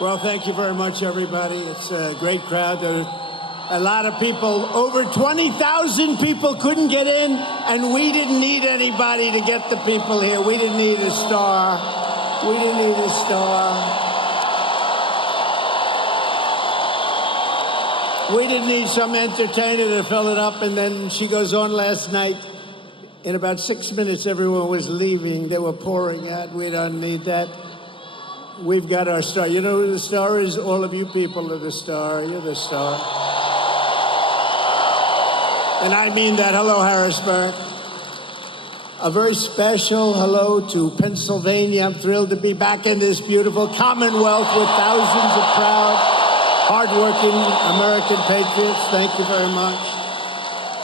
Well, thank you very much, everybody. It's a great crowd. There are a lot of people. Over 20,000 people couldn't get in, and we didn't need anybody to get the people here. We didn't need a star. We didn't need a star. We didn't need some entertainer to fill it up. And then she goes on last night. In about 6 minutes, everyone was leaving. They were pouring out. We don't need that. We've got our star. You know who the star is? All of you people are the star. You're the star. And I mean that. Hello, Harrisburg. A very special hello to Pennsylvania. I'm thrilled to be back in this beautiful Commonwealth with thousands of proud, hardworking American patriots. Thank you very much.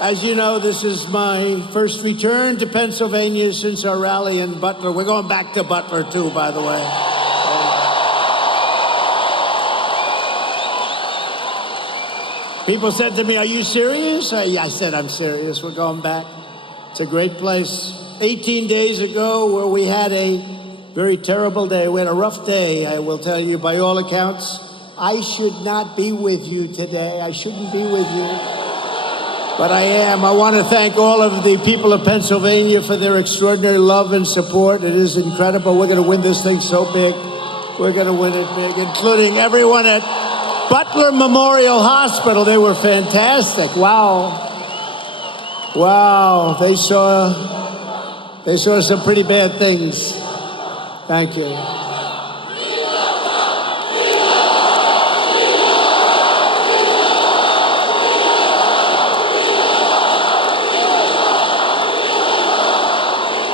As you know, this is my first return to Pennsylvania since our rally in Butler. We're going back to Butler, too, by the way. People said to me, "Are you serious?" I said, "I'm serious. We're going back." It's a great place. 18 days ago, where we had a very terrible day. We had a rough day, I will tell you, by all accounts. I should not be with you today. I shouldn't be with you. But I am. I want to thank all of the people of Pennsylvania for their extraordinary love and support. It is incredible. We're going to win this thing so big. We're going to win it big, including everyone at Butler Memorial Hospital. They were fantastic. Wow. Wow. They saw some pretty bad things. Thank you.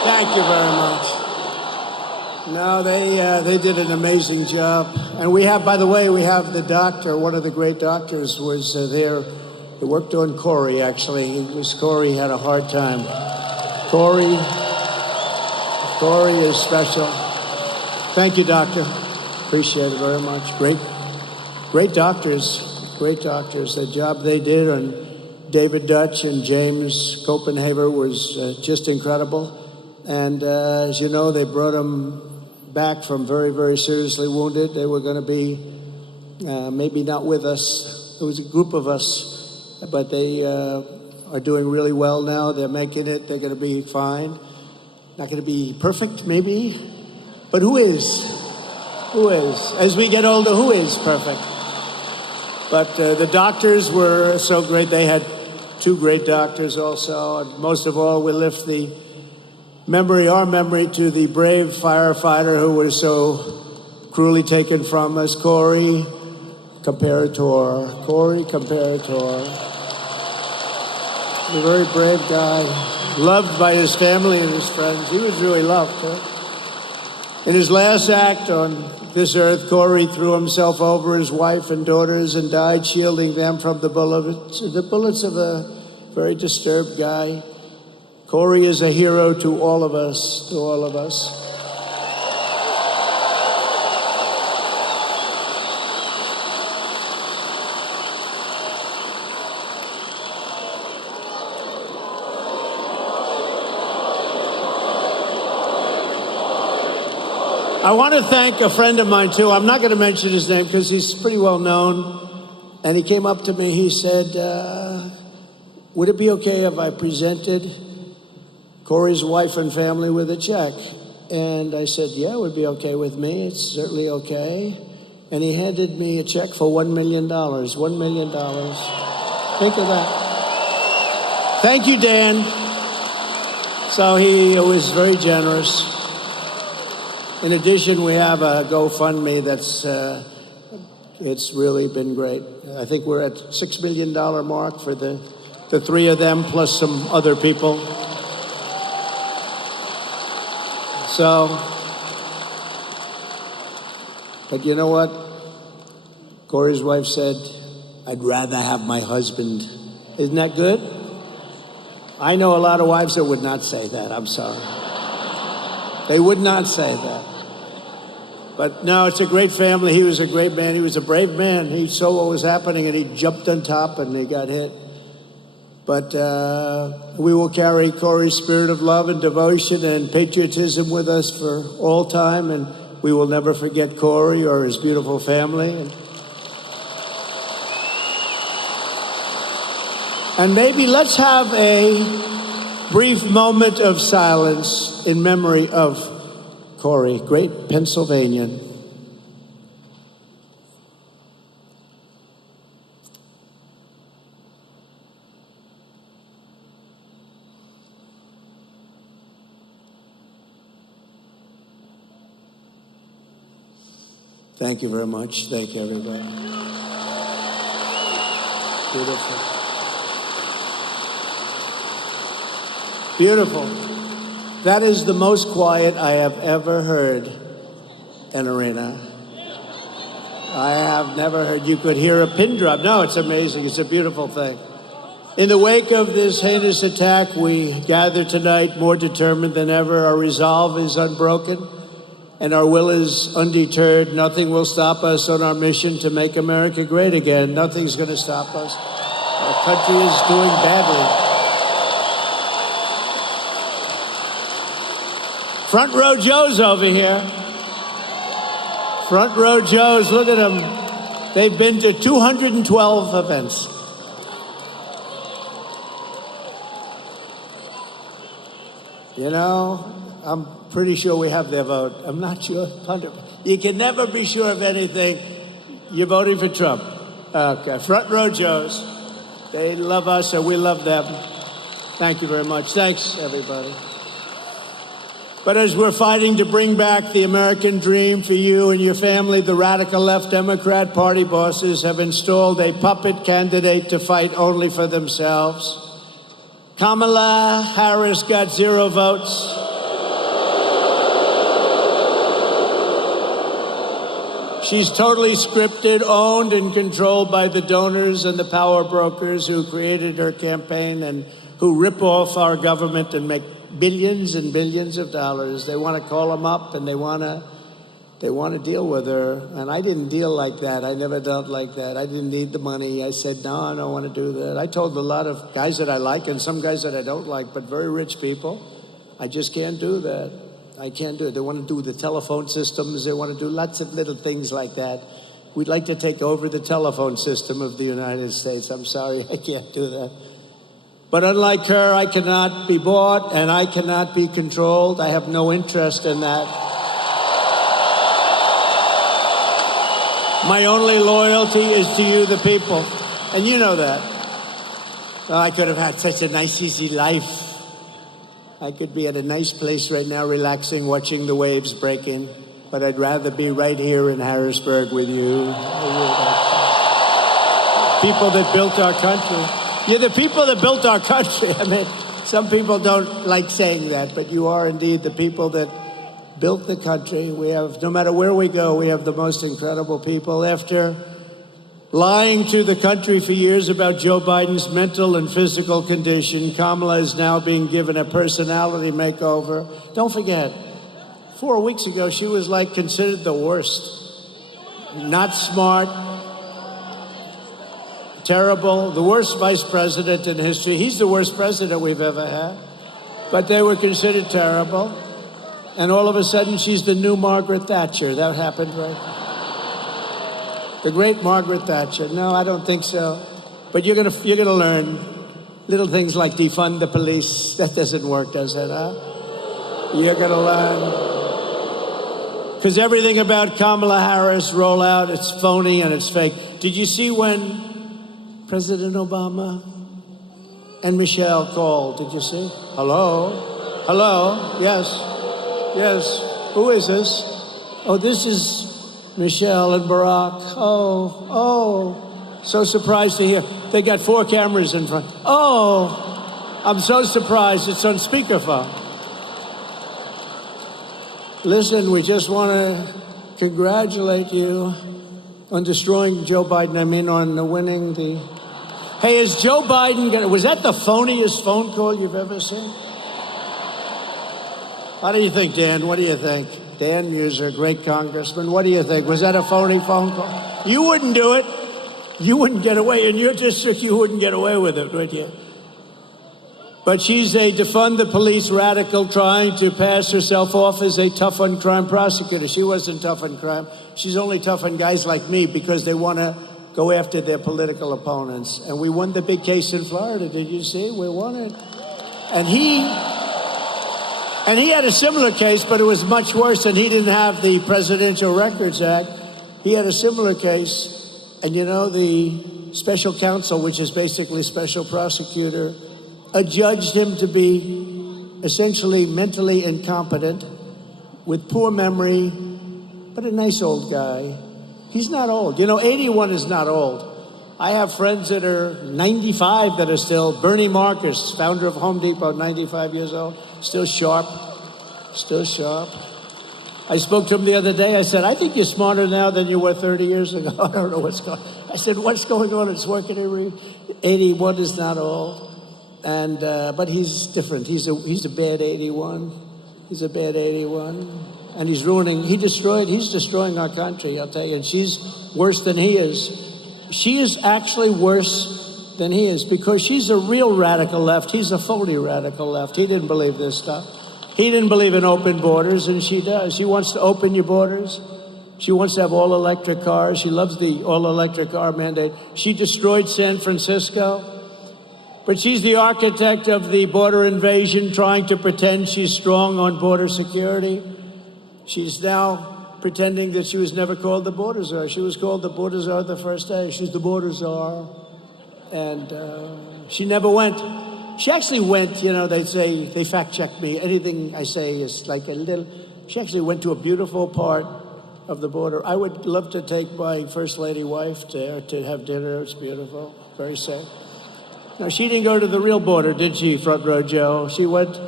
Thank you very much. No, they did an amazing job. And we have, by the way, we have the doctor, one of the great doctors was there. He worked on Corey, actually. Corey had a hard time. Corey is special. Thank you, doctor. Appreciate it very much. Great doctors. The job they did on David Dutch and James Copenhaver was just incredible. And as you know, they brought him back from very, very seriously wounded. They were going to be maybe not with us. It was a group of us, but they are doing really well now. They're making it. They're going to be fine. Not going to be perfect, maybe. But who is? Who is? As we get older, who is perfect? But the doctors were so great. They had two great doctors also. And most of all, we lift our memory to the brave firefighter who was so cruelly taken from us, Corey Comperatore. Corey Comperatore. A very brave guy, loved by his family and his friends. He was really loved. Huh? In his last act on this earth, Corey threw himself over his wife and daughters and died, shielding them from the bullets of a very disturbed guy. Corey is a hero to all of us, I want to thank a friend of mine, too. I'm not going to mention his name because he's pretty well known. And he came up to me. He said, would it be okay if I presented Corey's wife and family with a check? And I said, yeah, it would be okay with me. It's certainly okay. And he handed me a check for $1 million. $1 million. Think of that. Thank you, Dan. So he was very generous. In addition, we have a GoFundMe that's it's really been great. I think we're at $6 million mark for the three of them plus some other people. So, but you know what? Corey's wife said, I'd rather have my husband. Isn't that good? I know a lot of wives that would not say that. I'm sorry. They would not say that. But no, it's a great family. He was a great man. He was a brave man. He saw what was happening and he jumped on top and he got hit. But we will carry Corey's spirit of love and devotion and patriotism with us for all time. And we will never forget Corey or his beautiful family. And maybe let's have a brief moment of silence in memory of Corey, great Pennsylvanian. Thank you very much. Thank you, everybody. Beautiful. Beautiful. That is the most quiet I have ever heard an arena. I have never heard. You could hear a pin drop. No, it's amazing. It's a beautiful thing. In the wake of this heinous attack, we gather tonight more determined than ever. Our resolve is unbroken and our will is undeterred. Nothing will stop us on our mission to make America great again. Nothing's going to stop us. Our country is doing badly. Front row Joes over here. Front row Joes, look at them. They've been to 212 events. You know, I'm pretty sure we have their vote. I'm not sure. You can never be sure of anything. You're voting for Trump. Okay, front row Joes. They love us and we love them. Thank you very much. Thanks, everybody. But as we're fighting to bring back the American dream for you and your family, the radical left Democrat Party bosses have installed a puppet candidate to fight only for themselves. Kamala Harris got 0 votes. She's totally scripted, owned, and controlled by the donors and the power brokers who created her campaign and who rip off our government and make billions and billions of dollars. They want to call them up and they want to deal with her. And I didn't deal like that. I never dealt like that. I didn't need the money. I said, no, I don't want to do that. I told a lot of guys that I like and some guys that I don't like, but very rich people, I just can't do that. I can't do it. They want to do the telephone systems. They want to do lots of little things like that. We'd like to take over the telephone system of the United States. I'm sorry, I can't do that. But unlike her, I cannot be bought and I cannot be controlled. I have no interest in that. My only loyalty is to you, the people. And you know that. Well, I could have had such a nice, easy life. I could be at a nice place right now, relaxing, watching the waves breaking. But I'd rather be right here in Harrisburg with you. People that built our country. You're the people that built our country. I mean, some people don't like saying that, but you are indeed the people that built the country. We have, no matter where we go, we have the most incredible people. After lying to the country for years about Joe Biden's mental and physical condition, Kamala is now being given a personality makeover. Don't forget, 4 weeks ago, she was like considered the worst. Not smart, terrible, the worst vice president in history. He's the worst president we've ever had. But they were considered terrible. And all of a sudden, she's the new Margaret Thatcher. That happened, right? The great Margaret Thatcher. No, I don't think so. But you're gonna learn little things like defund the police. That doesn't work, does it, huh? You're gonna learn. Because everything about Kamala Harris rollout, it's phony and it's fake. Did you see when President Obama and Michelle called? Did you see? Hello? Hello? Yes. Yes. Who is this? Oh, this is Michelle and Barack. Oh. So surprised to hear. They got 4 cameras in front. Oh, I'm so surprised. It's on speakerphone. Listen, we just want to congratulate you on destroying Joe Biden. I mean, on winning the... Hey, is Joe Biden gonna... Was that the phoniest phone call you've ever seen? How do you think, Dan? What do you think? Dan Muser, great congressman. What do you think? Was that a phony phone call? You wouldn't do it. You wouldn't get away. In your district, you wouldn't get away with it, would you? But she's a defund the police radical trying to pass herself off as a tough on crime prosecutor. She wasn't tough on crime. She's only tough on guys like me because they want to go after their political opponents. And we won the big case in Florida. Did you see? We won it. And he had a similar case, but it was much worse, and he didn't have the Presidential Records Act. He had a similar case, and you know, the special counsel, which is basically special prosecutor, adjudged him to be essentially mentally incompetent, with poor memory, but a nice old guy. He's not old. You know, 81 is not old. I have friends that are 95 that are still. Bernie Marcus, founder of Home Depot, 95 years old, still sharp, still sharp. I spoke to him the other day. I said, I think you're smarter now than you were 30 years ago. I don't know what's going on. I said, what's going on? It's working every 81 is not old. And but he's different. He's a bad 81. He's a bad 81. And he's destroying our country, I'll tell you. And she's worse than he is. She is actually worse than he is because she's a real radical left. He's a phony radical left. He didn't believe this stuff. He didn't believe in open borders, and she does. She wants to open your borders. She wants to have all-electric cars. She loves the all-electric car mandate. She destroyed San Francisco. But she's the architect of the border invasion, trying to pretend she's strong on border security. She's now pretending that she was never called the border czar. She was called the border czar the first day. She's the border czar. And she never went. She actually went, you know, they fact-check me. Anything I say is like a little. She actually went to a beautiful part of the border. I would love to take my First Lady wife there to have dinner. It's beautiful, very safe. Now, she didn't go to the real border, did she, Front Row Joe? She went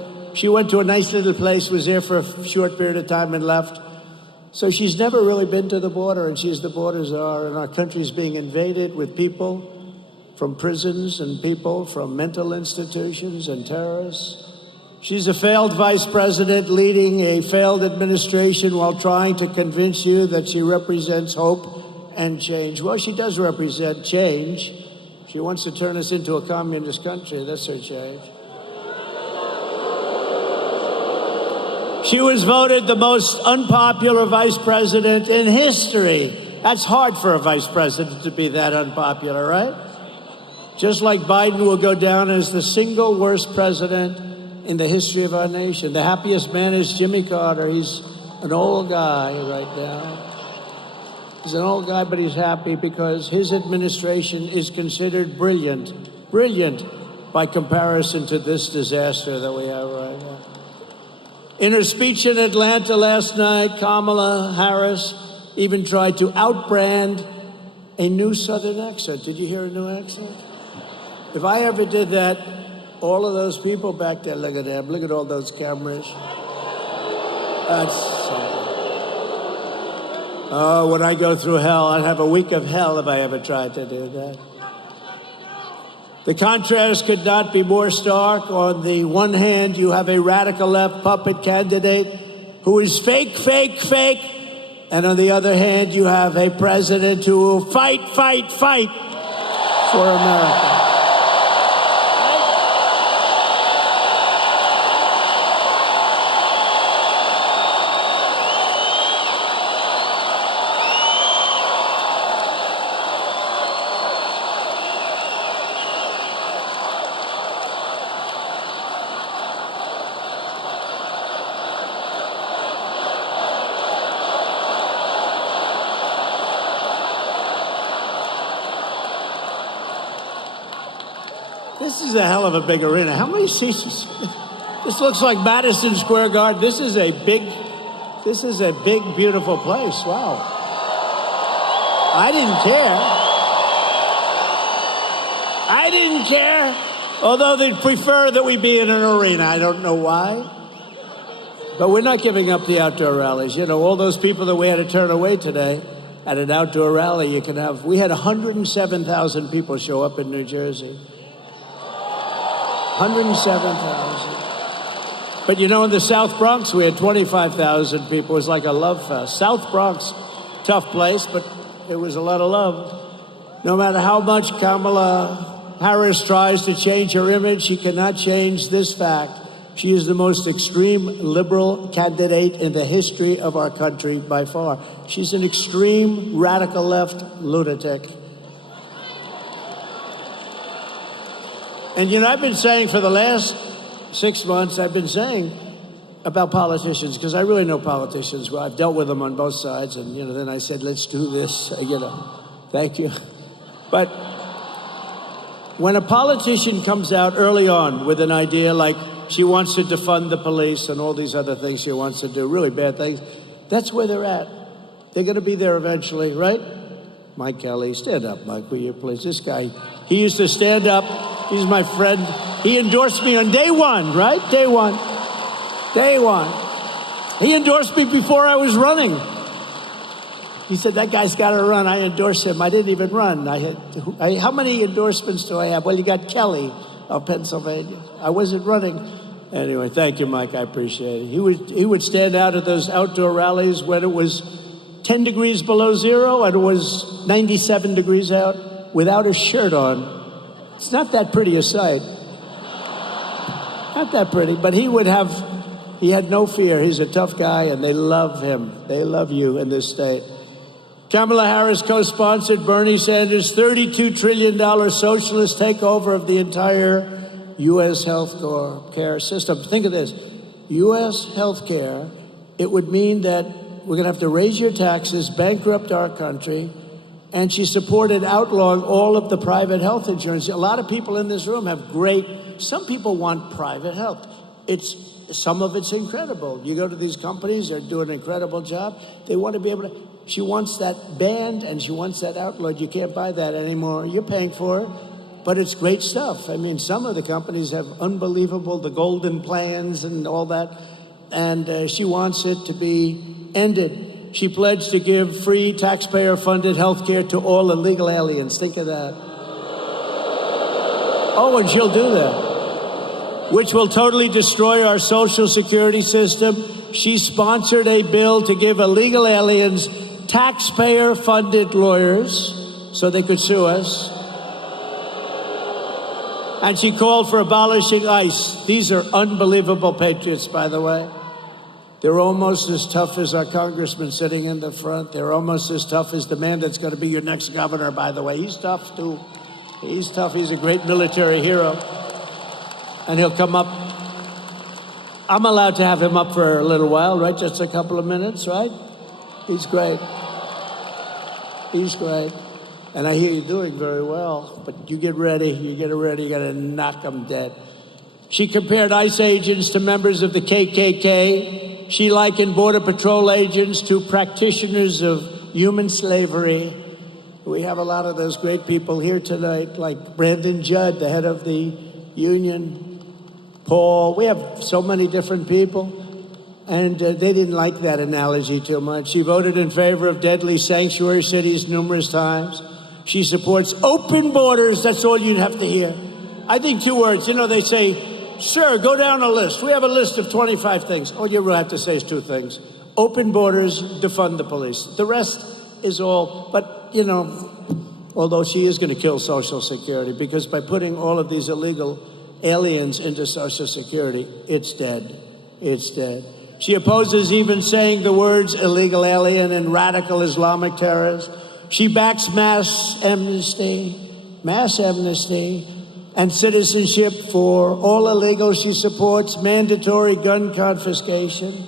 to a nice little place, was there for a short period of time and left. So she's never really been to the border, and she's the border czar, and our country's being invaded with people from prisons and people from mental institutions and terrorists. She's a failed vice president leading a failed administration while trying to convince you that she represents hope and change. Well, she does represent change. She wants to turn us into a communist country. That's her change. She was voted the most unpopular vice president in history. That's hard for a vice president to be that unpopular, right? Just like Biden will go down as the single worst president in the history of our nation. The happiest man is Jimmy Carter. He's an old guy right now. He's an old guy, but he's happy because his administration is considered brilliant by comparison to this disaster that we have right now. In her speech in Atlanta last night, Kamala Harris even tried to outbrand a new Southern accent. Did you hear a new accent? If I ever did that, all of those people back there, look at them, look at all those cameras. That's something. Oh, when I go through hell, I'd have a week of hell if I ever tried to do that. The contrast could not be more stark. On the one hand, you have a radical left puppet candidate who is fake. And on the other hand, you have a president who will fight for America. This is a hell of a big arena. How many seats? This looks like Madison Square Garden. This is a big, beautiful place. Wow. I didn't care. Although they'd prefer that we be in an arena. I don't know why. But we're not giving up the outdoor rallies. You know, all those people that we had to turn away today at an outdoor rally, we had 107,000 people show up in New Jersey. 107,000. But you know, in the South Bronx, we had 25,000 people. It was like a love fest. South Bronx, tough place, but it was a lot of love. No matter how much Kamala Harris tries to change her image, she cannot change this fact. She is the most extreme liberal candidate in the history of our country by far. She's an extreme radical left lunatic. And you know, I've been saying for the last 6 months, I've been saying about politicians, because I really know politicians. Well, I've dealt with them on both sides, and you know, then I said, let's do this, you know, thank you. But when a politician comes out early on with an idea like she wants to defund the police and all these other things she wants to do, really bad things, that's where they're at. They're going to be there eventually, right? Mike Kelly, stand up, Mike, will you please? This guy, he used to stand up. He's my friend. He endorsed me on day one, right? Day one. Day one. He endorsed me before I was running. He said, that guy's got to run. I endorsed him. I didn't even run. How many endorsements do I have? Well, you got Kelly of Pennsylvania. I wasn't running. Anyway, thank you, Mike. I appreciate it. He would stand out at those outdoor rallies when it was 10 degrees below zero and it was 97 degrees out without a shirt on. It's not that pretty a sight. Not that pretty, but he had no fear. He's a tough guy, and they love him. They love you in this state. Kamala Harris co-sponsored Bernie Sanders' $32 trillion socialist takeover of the entire U.S. health care system. Think of this. U.S. health care, it would mean that we're going to have to raise your taxes, bankrupt our country, and she supported outlawing all of the private health insurance. A lot of people in this room have some people want private health. Some of it's incredible. You go to these companies, they're doing an incredible job. They want to be able to, she wants that banned and she wants that outlawed. You can't buy that anymore. You're paying for it, but it's great stuff. I mean, some of the companies have unbelievable, the golden plans and all that, and she wants it to be ended. She pledged to give free taxpayer-funded health care to all illegal aliens. Think of that. Oh, and she'll do that, which will totally destroy our social security system. She sponsored a bill to give illegal aliens taxpayer-funded lawyers so they could sue us. And she called for abolishing ICE. These are unbelievable patriots, by the way. They're almost as tough as our congressman sitting in the front. They're almost as tough as the man that's going to be your next governor, by the way. He's tough, too. He's tough. He's a great military hero. And he'll come up. I'm allowed to have him up for a little while, right? Just a couple of minutes, right? He's great. He's great. And I hear you're doing very well. But you get ready. You get ready. You got to knock them dead. She compared ICE agents to members of the KKK. She likened Border Patrol agents to practitioners of human slavery. We have a lot of those great people here tonight, like Brandon Judd, the head of the union, Paul. We have so many different people, and they didn't like that analogy too much. She voted in favor of deadly sanctuary cities numerous times. She supports open borders. That's all you'd have to hear. I think 2 words. You know, they say, sure, go down a list. We have a list of 25 things. All you really have to say is 2 things. Open borders, defund the police. The rest is all, but, you know, although she is going to kill Social Security, because by putting all of these illegal aliens into Social Security, it's dead. It's dead. She opposes even saying the words illegal alien and radical Islamic terrorists. She backs mass amnesty, and citizenship for all illegals. She supports mandatory gun confiscation.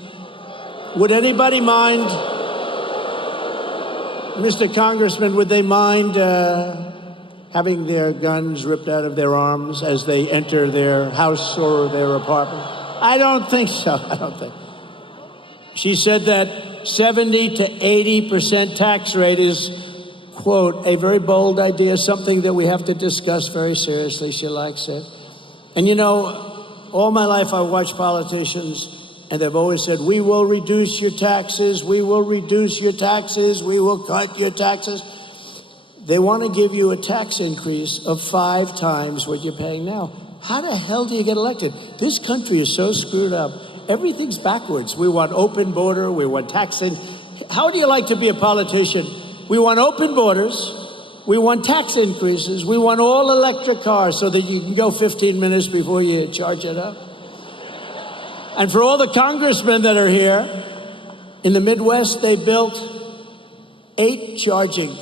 Would anybody mind, Mr. Congressman, would they mind having their guns ripped out of their arms as they enter their house or their apartment? I don't think so. I don't think. She said that 70 to 80% tax rate is, quote, a very bold idea, something that we have to discuss very seriously. She likes it. And you know, all my life I've watched politicians, and they've always said, we will reduce your taxes, we will reduce your taxes, we will cut your taxes. They want to give you a tax increase of 5 times what you're paying now. How the hell do you get elected? This country is so screwed up. Everything's backwards. We want open border, we want taxing. How do you like to be a politician? We want open borders, We want tax increases. We want all electric cars so that you can go 15 minutes before you charge it up. And for all the congressmen that are here, in the Midwest, they built 8 charging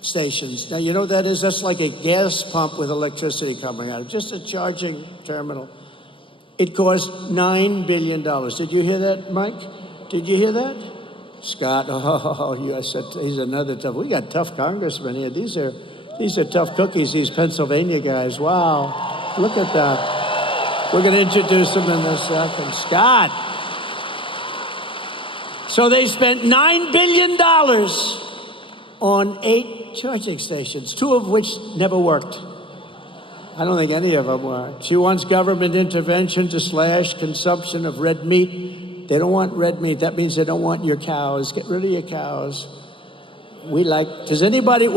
stations. Now, you know what that is? That's like a gas pump with electricity coming out. Just a charging terminal. It cost $9 billion. Did you hear that, Mike? Did you hear that? Scott, I said, he's another tough. We got tough congressmen here. These are tough cookies, these Pennsylvania guys. Wow, look at that. We're going to introduce them in a second. Scott. So they spent $9 billion on 8 charging stations, 2 of which never worked. I don't think any of them worked. She wants government intervention to slash consumption of red meat. They don't want red meat. That means they don't want your cows. Get rid of your cows. Would anybody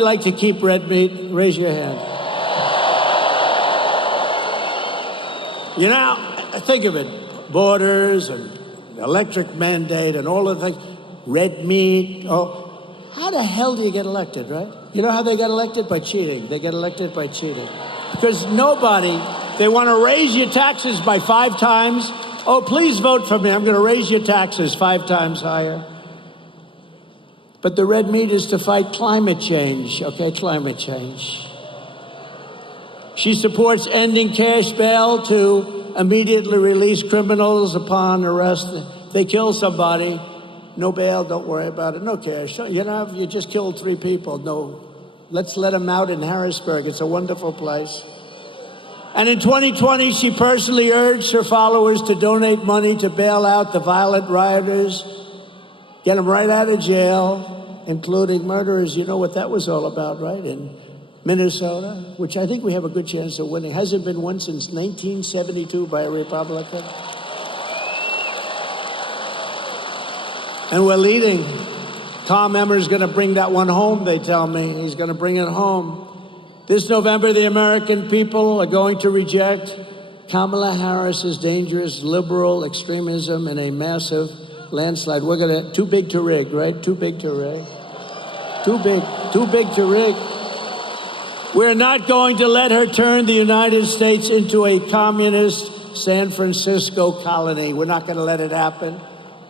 like to keep red meat? Raise your hand. You know, think of it. Borders and electric mandate and all of the things. Red meat. Oh, how the hell do you get elected, right? You know how they got elected? By cheating. They get elected by cheating. Because they want to raise your taxes by 5 times. Oh, please vote for me. I'm going to raise your taxes 5 times higher. But the red meat is to fight climate change, okay? Climate change. She supports ending cash bail to immediately release criminals upon arrest. They kill somebody, no bail, don't worry about it, no cash. You just killed 3 people, no. Let's let them out in Harrisburg. It's a wonderful place. And in 2020, she personally urged her followers to donate money to bail out the violent rioters, get them right out of jail, including murderers. You know what that was all about, right? In Minnesota, which I think we have a good chance of winning. Hasn't been won since 1972 by a Republican. And we're leading. Tom Emmer's going to bring that one home, they tell me. He's going to bring it home. This November, the American people are going to reject Kamala Harris's dangerous liberal extremism in a massive landslide. Too big to rig, right? Too big to rig. Too big to rig. We're not going to let her turn the United States into a communist San Francisco colony. We're not going to let it happen.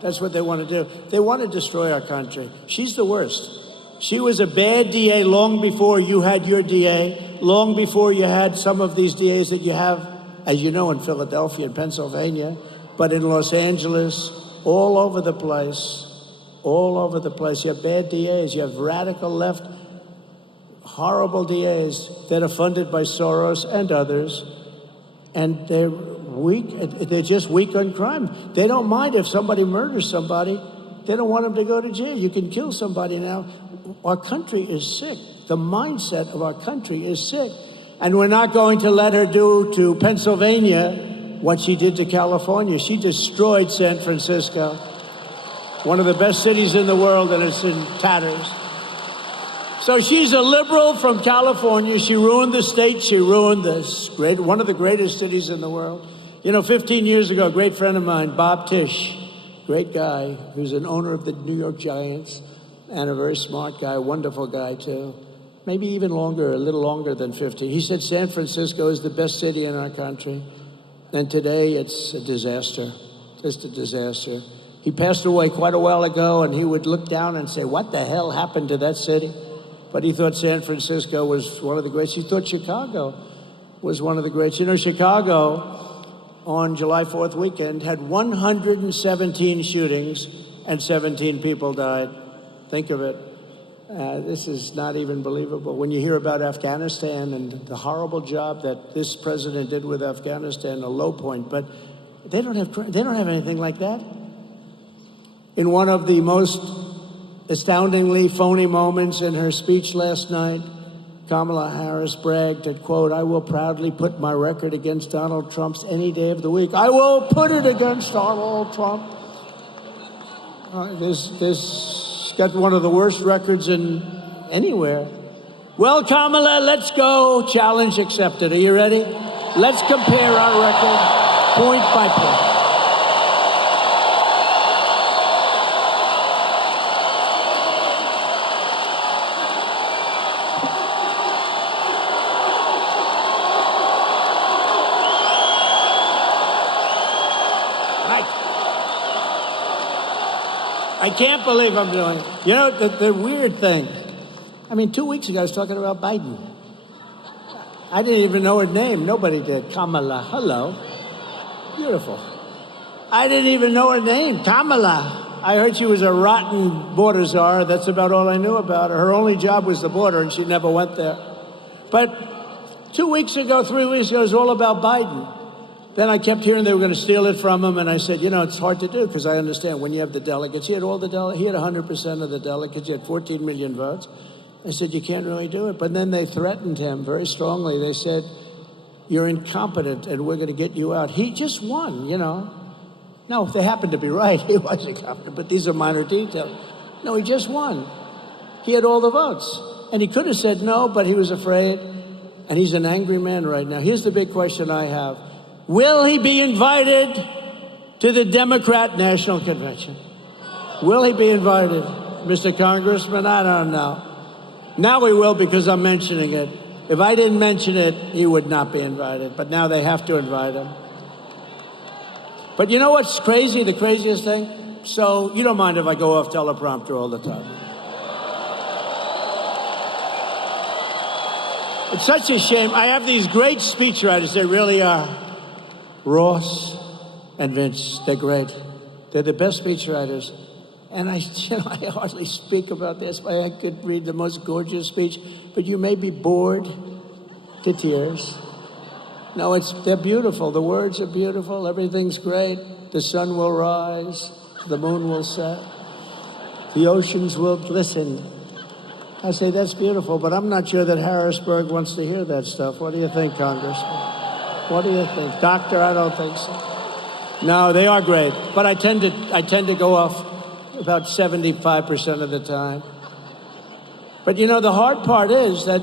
That's what they want to do. They want to destroy our country. She's the worst. She was a bad DA long before you had your DA, long before you had some of these DAs that you have, as you know, in Philadelphia and Pennsylvania, but in Los Angeles, all over the place. You have bad DAs. You have radical left, horrible DAs that are funded by Soros and others, and they're weak. They're just weak on crime. They don't mind if somebody murders somebody. They don't want them to go to jail. You can kill somebody now. Our country is sick. The mindset of our country is sick. And we're not going to let her do to Pennsylvania what she did to California. She destroyed San Francisco, one of the best cities in the world, and it's in tatters. So she's a liberal from California. She ruined the state. She ruined one of the greatest cities in the world. 15 years ago, a great friend of mine, Bob Tisch, great guy, who's an owner of the New York Giants, and a very smart guy, wonderful guy too. Maybe even longer, a little longer than 50. He said San Francisco is the best city in our country. And today it's a disaster, just a disaster. He passed away quite a while ago, and he would look down and say, what the hell happened to that city? But he thought San Francisco was one of the greats. He thought Chicago was one of the greats. Chicago on July 4th weekend had 117 shootings and 17 people died. Think of it. This is not even believable. When you hear about Afghanistan and the horrible job that this president did with Afghanistan, a low point, but they don't have anything like that. In one of the most astoundingly phony moments in her speech last night, Kamala Harris bragged that, quote, I will proudly put my record against Donald Trump's any day of the week. I will put it against Donald Trump. This got one of the worst records in anywhere. Well, Kamala, let's go. Challenge accepted. Are you ready? Let's compare our record point by point. I can't believe I'm doing it. You know, the weird thing, I mean, 2 weeks ago I was talking about Biden. I didn't even know her name. Nobody did. Kamala. Hello. Beautiful. I didn't even know her name. Kamala. I heard she was a rotten border czar. That's about all I knew about her. Her only job was the border, and she never went there. But 2 weeks ago, 3 weeks ago, it was all about Biden. Then I kept hearing they were going to steal it from him, and I said, you know, it's hard to do because I understand when you have the delegates. He had all the delegates. He had 100% of the delegates. He had 14 million votes. I said, you can't really do it. But then they threatened him very strongly. They said, you're incompetent, and we're going to get you out. He just won, you know. No, they happened to be right. He was incompetent, but these are minor details. No, he just won. He had all the votes. And he could have said no, but he was afraid. And he's an angry man right now. Here's the big question I have. Will he be invited to the Democrat National Convention? Will he be invited? Mr. Congressman, I don't know. Now he will because I'm mentioning it. If I didn't mention it, he would not be invited. But now they have to invite him. But you know what's crazy, the craziest thing? So you don't mind if I go off teleprompter all the time. It's such a shame. I have these great speechwriters. They really are. Ross and Vince, they're great. They're the best speechwriters. And I hardly speak about this. I could read the most gorgeous speech, but you may be bored to tears. No, they're beautiful. The words are beautiful. Everything's great. The sun will rise. The moon will set. The oceans will glisten. I say, that's beautiful, but I'm not sure that Harrisburg wants to hear that stuff. What do you think, Congressman? What do you think? Doctor, I don't think so. No, they are great, but I tend to go off about 75% of the time. But you know, the hard part is that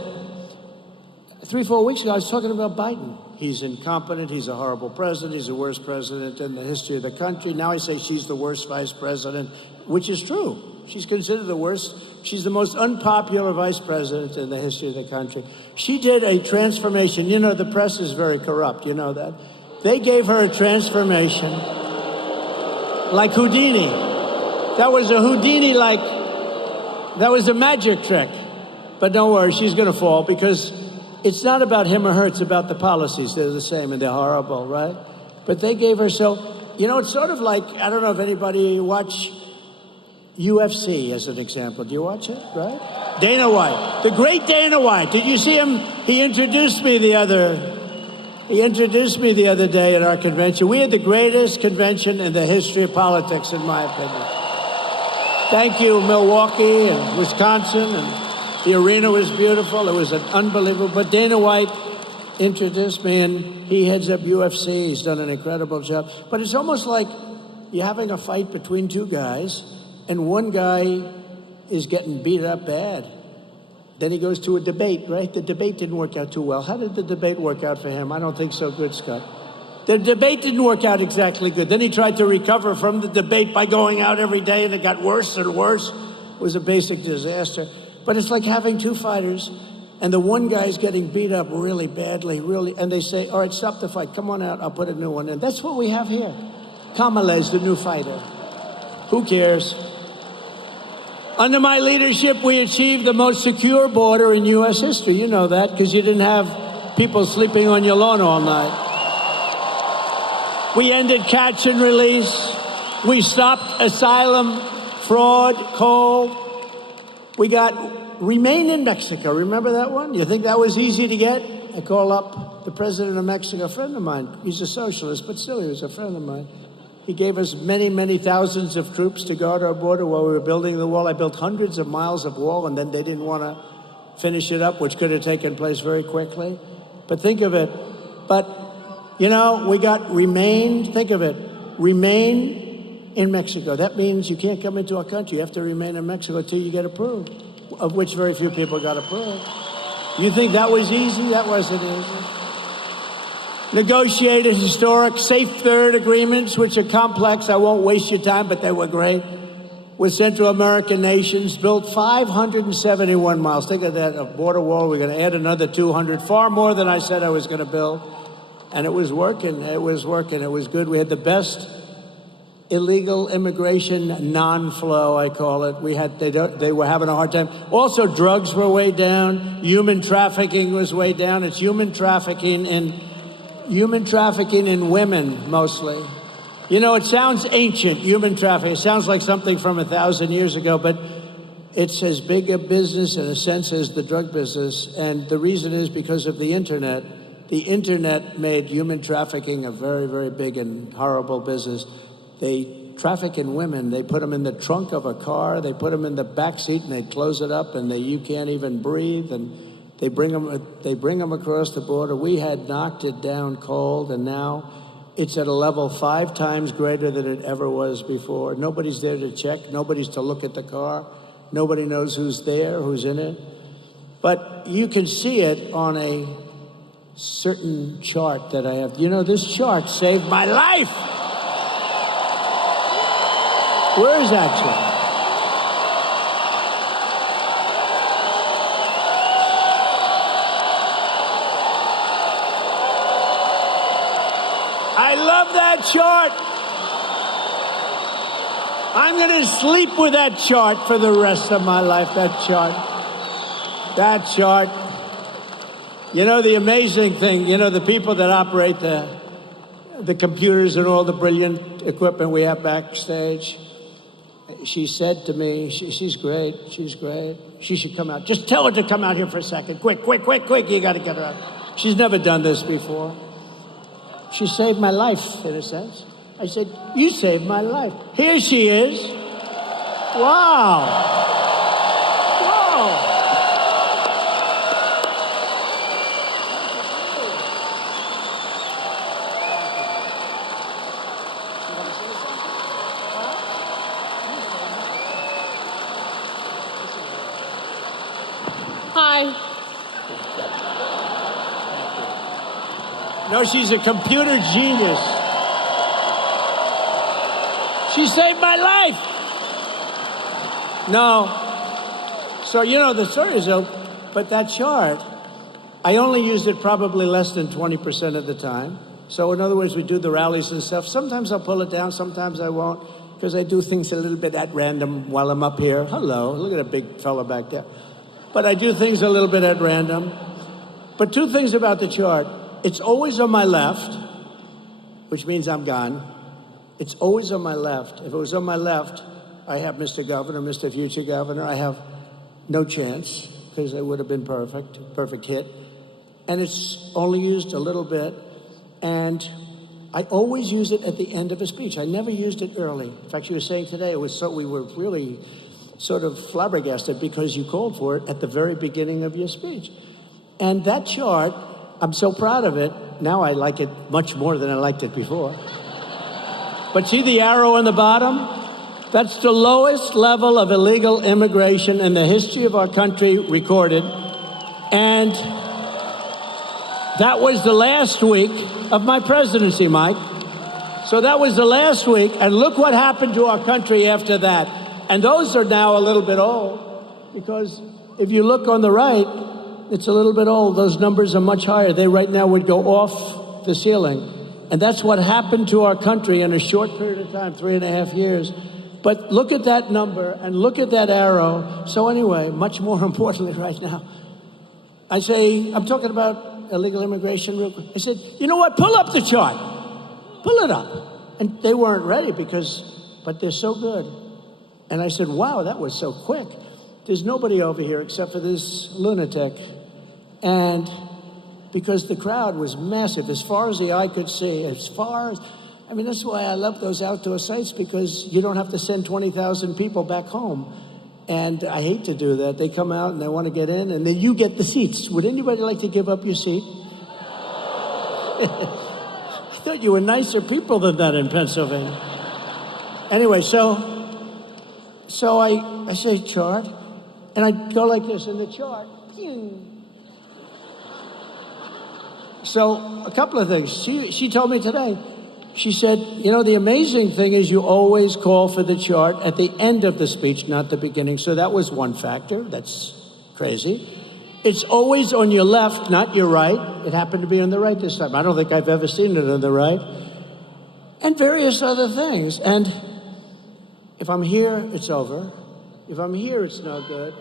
3-4 weeks ago, I was talking about Biden. He's incompetent. He's a horrible president. He's the worst president in the history of the country. Now I say she's the worst vice president, which is true. She's considered the worst. She's the most unpopular vice president in the history of the country. She did a transformation. You know, the press is very corrupt. You know that. They gave her a transformation like Houdini. That was a Houdini-like, that was a magic trick. But don't worry, she's going to fall because it's not about him or her. It's about the policies. They're the same and they're horrible, right? But they gave her you know, it's sort of like, I don't know if anybody watch UFC as an example. Do you watch it, right? Dana White, the great Dana White. Did you see him? He introduced me the other day at our convention. We had the greatest convention in the history of politics, in my opinion. Thank you, Milwaukee and Wisconsin, and the arena was beautiful. It was an unbelievable. But Dana White introduced me, and he heads up UFC. He's done an incredible job. But it's almost like you're having a fight between two guys, and one guy is getting beat up bad. Then he goes to a debate, right? The debate didn't work out too well. How did the debate work out for him? I don't think so good, Scott. The debate didn't work out exactly good. Then he tried to recover from the debate by going out every day, and it got worse and worse. It was a basic disaster. But it's like having two fighters, and the one guy's getting beat up really badly, and they say, all right, stop the fight. Come on out. I'll put a new one in. That's what we have here. Kamala is the new fighter. Who cares? Under my leadership, we achieved the most secure border in U.S. history. You know that because you didn't have people sleeping on your lawn all night. We ended catch and release. We stopped asylum, fraud, coal. We got remain in Mexico. Remember that one? You think that was easy to get? I call up the president of Mexico, a friend of mine. He's a socialist, but still he was a friend of mine. He gave us many, many thousands of troops to guard our border while we were building the wall. I built hundreds of miles of wall, and then they didn't want to finish it up, which could have taken place very quickly. But think of it. But, you know, we got remain, think of it, remain in Mexico. That means you can't come into our country. You have to remain in Mexico until you get approved, of which very few people got approved. You think that was easy? That wasn't easy. Negotiated historic safe third agreements, which are complex. I won't waste your time, but they were great. With Central American nations, built 571 miles. Think of that, a border wall. We're going to add another 200, far more than I said I was going to build. And it was working. It was working. It was good. We had the best illegal immigration non-flow, I call it. They were having a hard time. Also, drugs were way down. Human trafficking was way down. It's human trafficking in women, mostly. You know, it sounds ancient, human trafficking. It sounds like something from 1,000 years ago, but it's as big a business in a sense as the drug business. And the reason is because of the internet. The internet made human trafficking a very, very big and horrible business. They traffic in women. They put them in the trunk of a car. They put them in the back seat and they close it up and you can't even breathe. And they bring them across the border. We had knocked it down cold, and now it's at a level 5 times greater than it ever was before. Nobody's there to check. Nobody's to look at the car. Nobody knows who's there, who's in it. But you can see it on a certain chart that I have. You know, this chart saved my life. Where is that chart? I love that chart. I'm going to sleep with that chart for the rest of my life, that chart. That chart. You know, the amazing thing, you know, the people that operate the computers and all the brilliant equipment we have backstage, she said to me, she's great, she should come out. Just tell her to come out here for a second. Quick, you got to get her out. She's never done this before. She saved my life, in a sense. I said, you saved my life. Here she is. Wow. Whoa. Hi. No, she's a computer genius. She saved my life. No. So, you know, the story is, but that chart, I only used it probably less than 20% of the time. So in other words, we do the rallies and stuff. Sometimes I'll pull it down, sometimes I won't, because I do things a little bit at random while I'm up here. Hello, look at a big fella back there. But I do things a little bit at random. But 2 things about the chart. It's always on my left, which means I'm gone. It's always on my left. If it was on my left, I have Mr. Governor, Mr. Future Governor. I have no chance, because it would have been perfect hit. And it's only used a little bit. And I always use it at the end of a speech. I never used it early. In fact, you were saying today, we were really sort of flabbergasted because you called for it at the very beginning of your speech. And that chart, I'm so proud of it. Now I like it much more than I liked it before. But see the arrow on the bottom? That's the lowest level of illegal immigration in the history of our country recorded. And that was the last week of my presidency, Mike. So that was the last week, and look what happened to our country after that. And those are now a little bit old, because if you look on the right, it's a little bit old. Those numbers are much higher. They right now would go off the ceiling. And that's what happened to our country in a short period of time, 3.5 years. But look at that number and look at that arrow. So anyway, much more importantly right now, I say, I'm talking about illegal immigration real quick. I said, you know what, pull up the chart. Pull it up. And they weren't ready but they're so good. And I said, wow, that was so quick. There's nobody over here except for this lunatic. And because the crowd was massive, as far as the eye could see, I mean, that's why I love those outdoor sites, because you don't have to send 20,000 people back home. And I hate to do that. They come out and they want to get in, and then you get the seats. Would anybody like to give up your seat? I thought you were nicer people than that in Pennsylvania. Anyway, so I say chart, and I go like this in the chart. So a couple of things. She told me today, she said, you know, the amazing thing is you always call for the chart at the end of the speech, not the beginning. So that was one factor. That's crazy. It's always on your left, not your right. It happened to be on the right this time. I don't think I've ever seen it on the right. and various other things. And if I'm here, it's over. If I'm here, it's no good.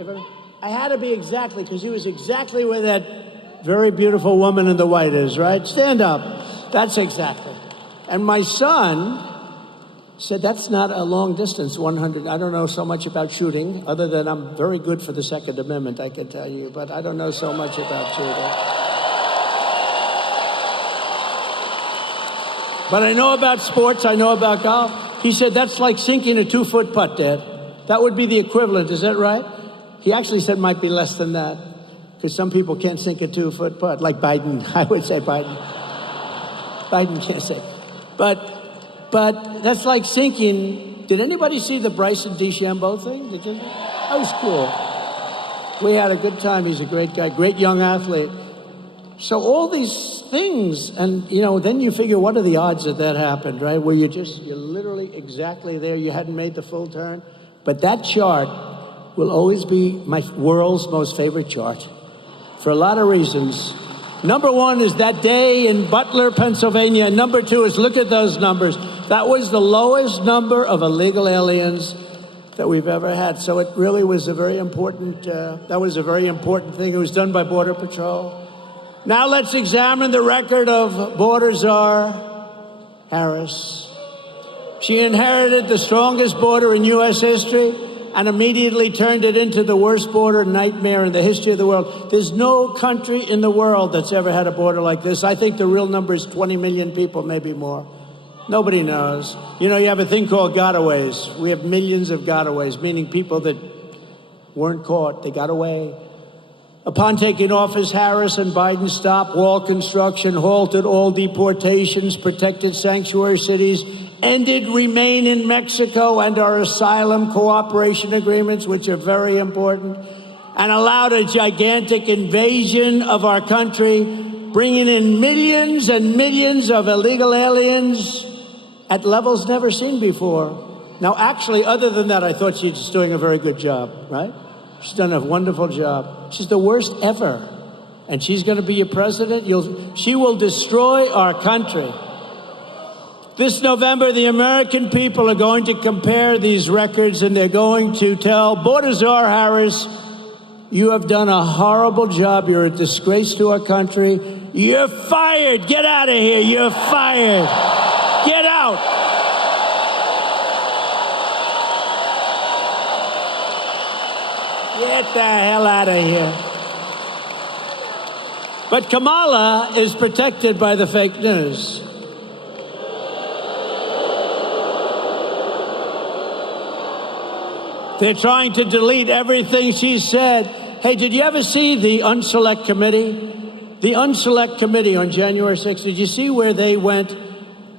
I had to be exactly, because he was exactly where that very beautiful woman in the white is, right? Stand up. That's exactly. And my son said, that's not a long distance, 100. I don't know so much about shooting, other than I'm very good for the Second Amendment, I can tell you, but I don't know so much about shooting. But I know about sports, I know about golf. He said, that's like sinking a 2-foot putt, Dad. That would be the equivalent, is that right? He actually said it might be less than that, because some people can't sink a 2-foot putt, like Biden. I would say Biden. Biden can't sink. But that's like sinking. Did anybody see the Bryson DeChambeau thing? Did you? That was cool. We had a good time. He's a great guy, great young athlete. So all these things, and then you figure, what are the odds that happened, right? Where you're literally exactly there. You hadn't made the full turn. But that chart will always be my world's most favorite chart for a lot of reasons. Number one is that day in Butler, Pennsylvania. Number two is, look at those numbers. That was the lowest number of illegal aliens that we've ever had. So it really was a very important, that was a very important thing. It was done by Border Patrol. Now let's examine the record of border czar Harris. She inherited the strongest border in U.S. history and immediately turned it into the worst border nightmare in the history of the world. There's no country in the world that's ever had a border like this. I think the real number is 20 million people, maybe more. Nobody knows. You have a thing called gotaways. We have millions of gotaways, meaning people that weren't caught, they got away. Upon taking office, Harris and Biden stopped wall construction, halted all deportations, protected sanctuary cities, ended remain in Mexico and our asylum cooperation agreements, which are very important, and allowed a gigantic invasion of our country, bringing in millions and millions of illegal aliens at levels never seen before. Now, actually, other than that, I thought she was doing a very good job, right? She's done a wonderful job. She's the worst ever. And she's going to be your president. She will destroy our country. This November, the American people are going to compare these records, and they're going to tell Border Czar Harris, you have done a horrible job. You're a disgrace to our country. You're fired. Get out of here. You're fired. Get out. Get the hell out of here. But Kamala is protected by the fake news. They're trying to delete everything she said. Hey, did you ever see the Unselect Committee? The Unselect Committee on January 6th, did you see where they went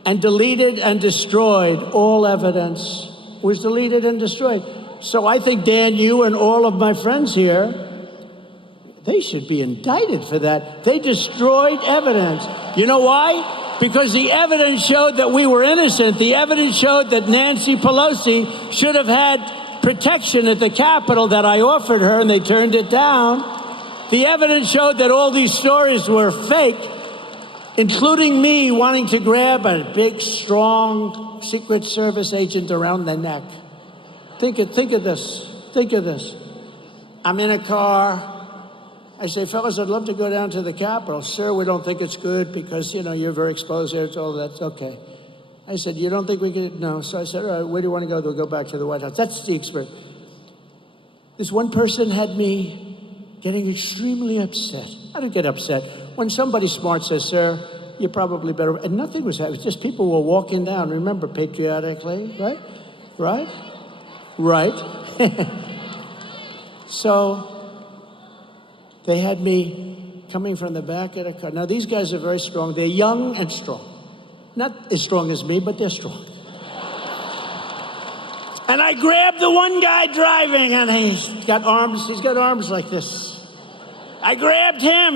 and deleted and destroyed all evidence? It was deleted and destroyed. So I think, Dan, you and all of my friends here, they should be indicted for that. They destroyed evidence. You know why? Because the evidence showed that we were innocent. The evidence showed that Nancy Pelosi should have had protection at the Capitol that I offered her, and they turned it down. The evidence showed that all these stories were fake, including me wanting to grab a big, strong Secret Service agent around the neck. Think of this. Think of this. I'm in a car. I say, fellas, I'd love to go down to the Capitol. Sir, we don't think it's good because, you're very exposed here. It's all that's okay. I said, you don't think we could? No. So I said, all right, where do you want to go? They'll go back to the White House. That's the experience. This one person had me getting extremely upset. I don't get upset. When somebody smart says, sir, you're probably better. And nothing was happening. It was just people were walking down. Remember, patriotically, right? Right? Right. So they had me coming from the back of the car. Now, these guys are very strong. They're young and strong. Not as strong as me, but they're strong. And I grabbed the one guy driving, and he's got arms like this. I grabbed him,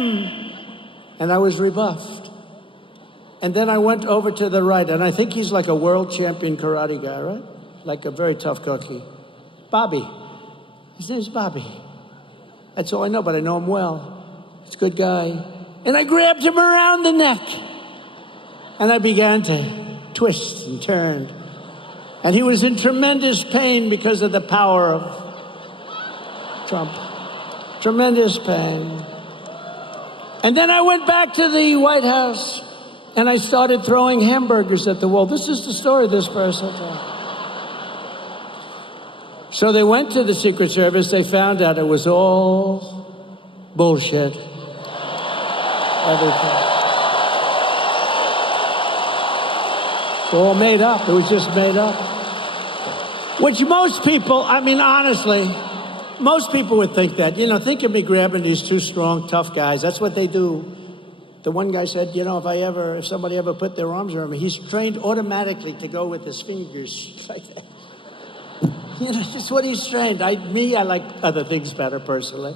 and I was rebuffed. And then I went over to the right, and I think he's like a world champion karate guy, right? Like a very tough cookie. Bobby. His name's Bobby. That's all I know, but I know him well. He's a good guy. And I grabbed him around the neck. And I began to twist and turn. And he was in tremendous pain because of the power of Trump. Tremendous pain. And then I went back to the White House and I started throwing hamburgers at the wall. This is the story of this person. So they went to the Secret Service. They found out it was all bullshit. Everything. All made up. It was just made up. Which most people, I mean, honestly, most people would think that. You know, think of me grabbing these two strong, tough guys. That's what they do. The one guy said, you know, if somebody ever put their arms around me, he's trained automatically to go with his fingers like that. You know, that's what he's trained. I like other things better, personally.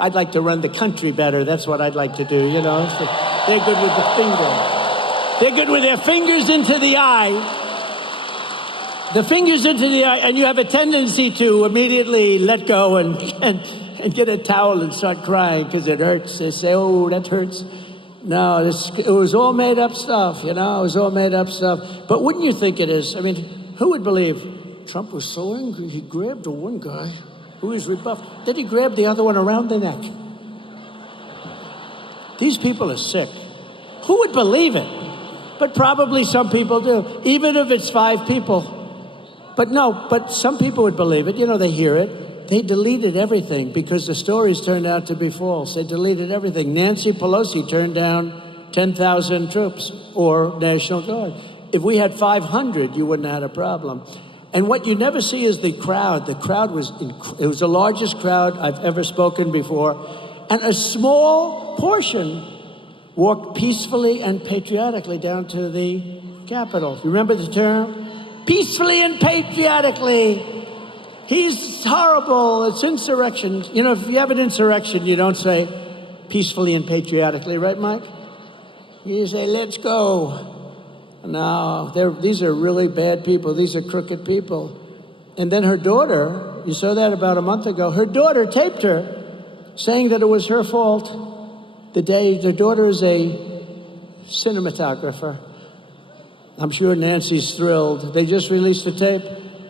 I'd like to run the country better. That's what I'd like to do, you know. So they're good with the finger. They're good with their fingers into the eye. The fingers into the eye, and you have a tendency to immediately let go and get a towel and start crying because it hurts. They say, oh, that hurts. No, it was all made up stuff, you know. It was all made up stuff. But wouldn't you think it is? I mean, who would believe Trump was so angry he grabbed the one guy who was rebuffed. Then he grabbed the other one around the neck. These people are sick. Who would believe it? But probably some people do, even if it's 5 people. But some people would believe it. You know, they hear it. They deleted everything because the stories turned out to be false. They deleted everything. Nancy Pelosi turned down 10,000 troops or National Guard. If we had 500, you wouldn't have had a problem. And what you never see is the crowd. The crowd was the largest crowd I've ever spoken before. And a small portion walked peacefully and patriotically down to the Capitol. You remember the term? Peacefully and patriotically. He's horrible. It's insurrection. You know, if you have an insurrection, you don't say peacefully and patriotically, right, Mike? You say, let's go. No, these are really bad people. These are crooked people. And then her daughter, you saw that about a month ago, her daughter taped her saying that it was her fault. Their daughter is a cinematographer. I'm sure Nancy's thrilled. They just released a tape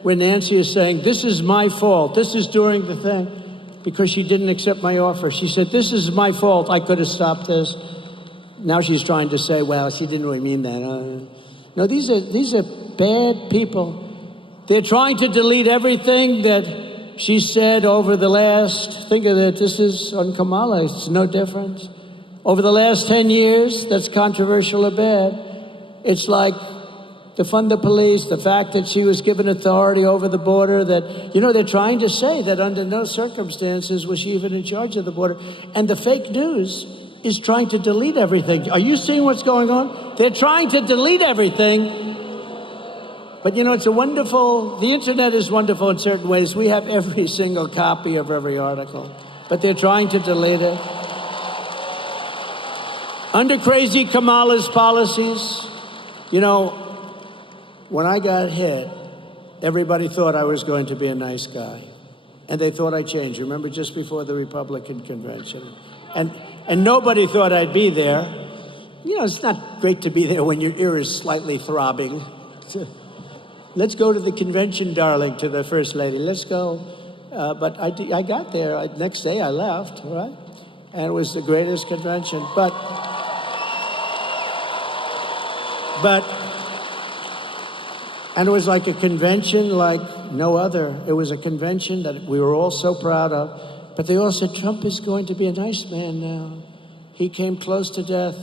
where Nancy is saying, this is my fault. This is during the thing because she didn't accept my offer. She said, this is my fault. I could have stopped this. Now she's trying to say, well, she didn't really mean that. No, these are bad people. They're trying to delete everything that she said over the last, think of it, this is on Kamala, it's no different. Over the last 10 years, that's controversial or bad. It's like defund the police, the fact that she was given authority over the border, that, you know, they're trying to say that under no circumstances was she even in charge of the border. And the fake news is trying to delete everything. Are you seeing what's going on? They're trying to delete everything. But, you know, the internet is wonderful in certain ways. We have every single copy of every article. But they're trying to delete it. Under crazy Kamala's policies, you know, when I got hit, everybody thought I was going to be a nice guy. And they thought I changed. Remember, just before the Republican convention. And nobody thought I'd be there. You know, it's not great to be there when your ear is slightly throbbing. Let's go to the convention, darling, to the First Lady. Let's go. But I got there. Next day I left, right? And it was the greatest convention. And it was like a convention like no other. It was a convention that we were all so proud of. But they all said, Trump is going to be a nice man now. He came close to death.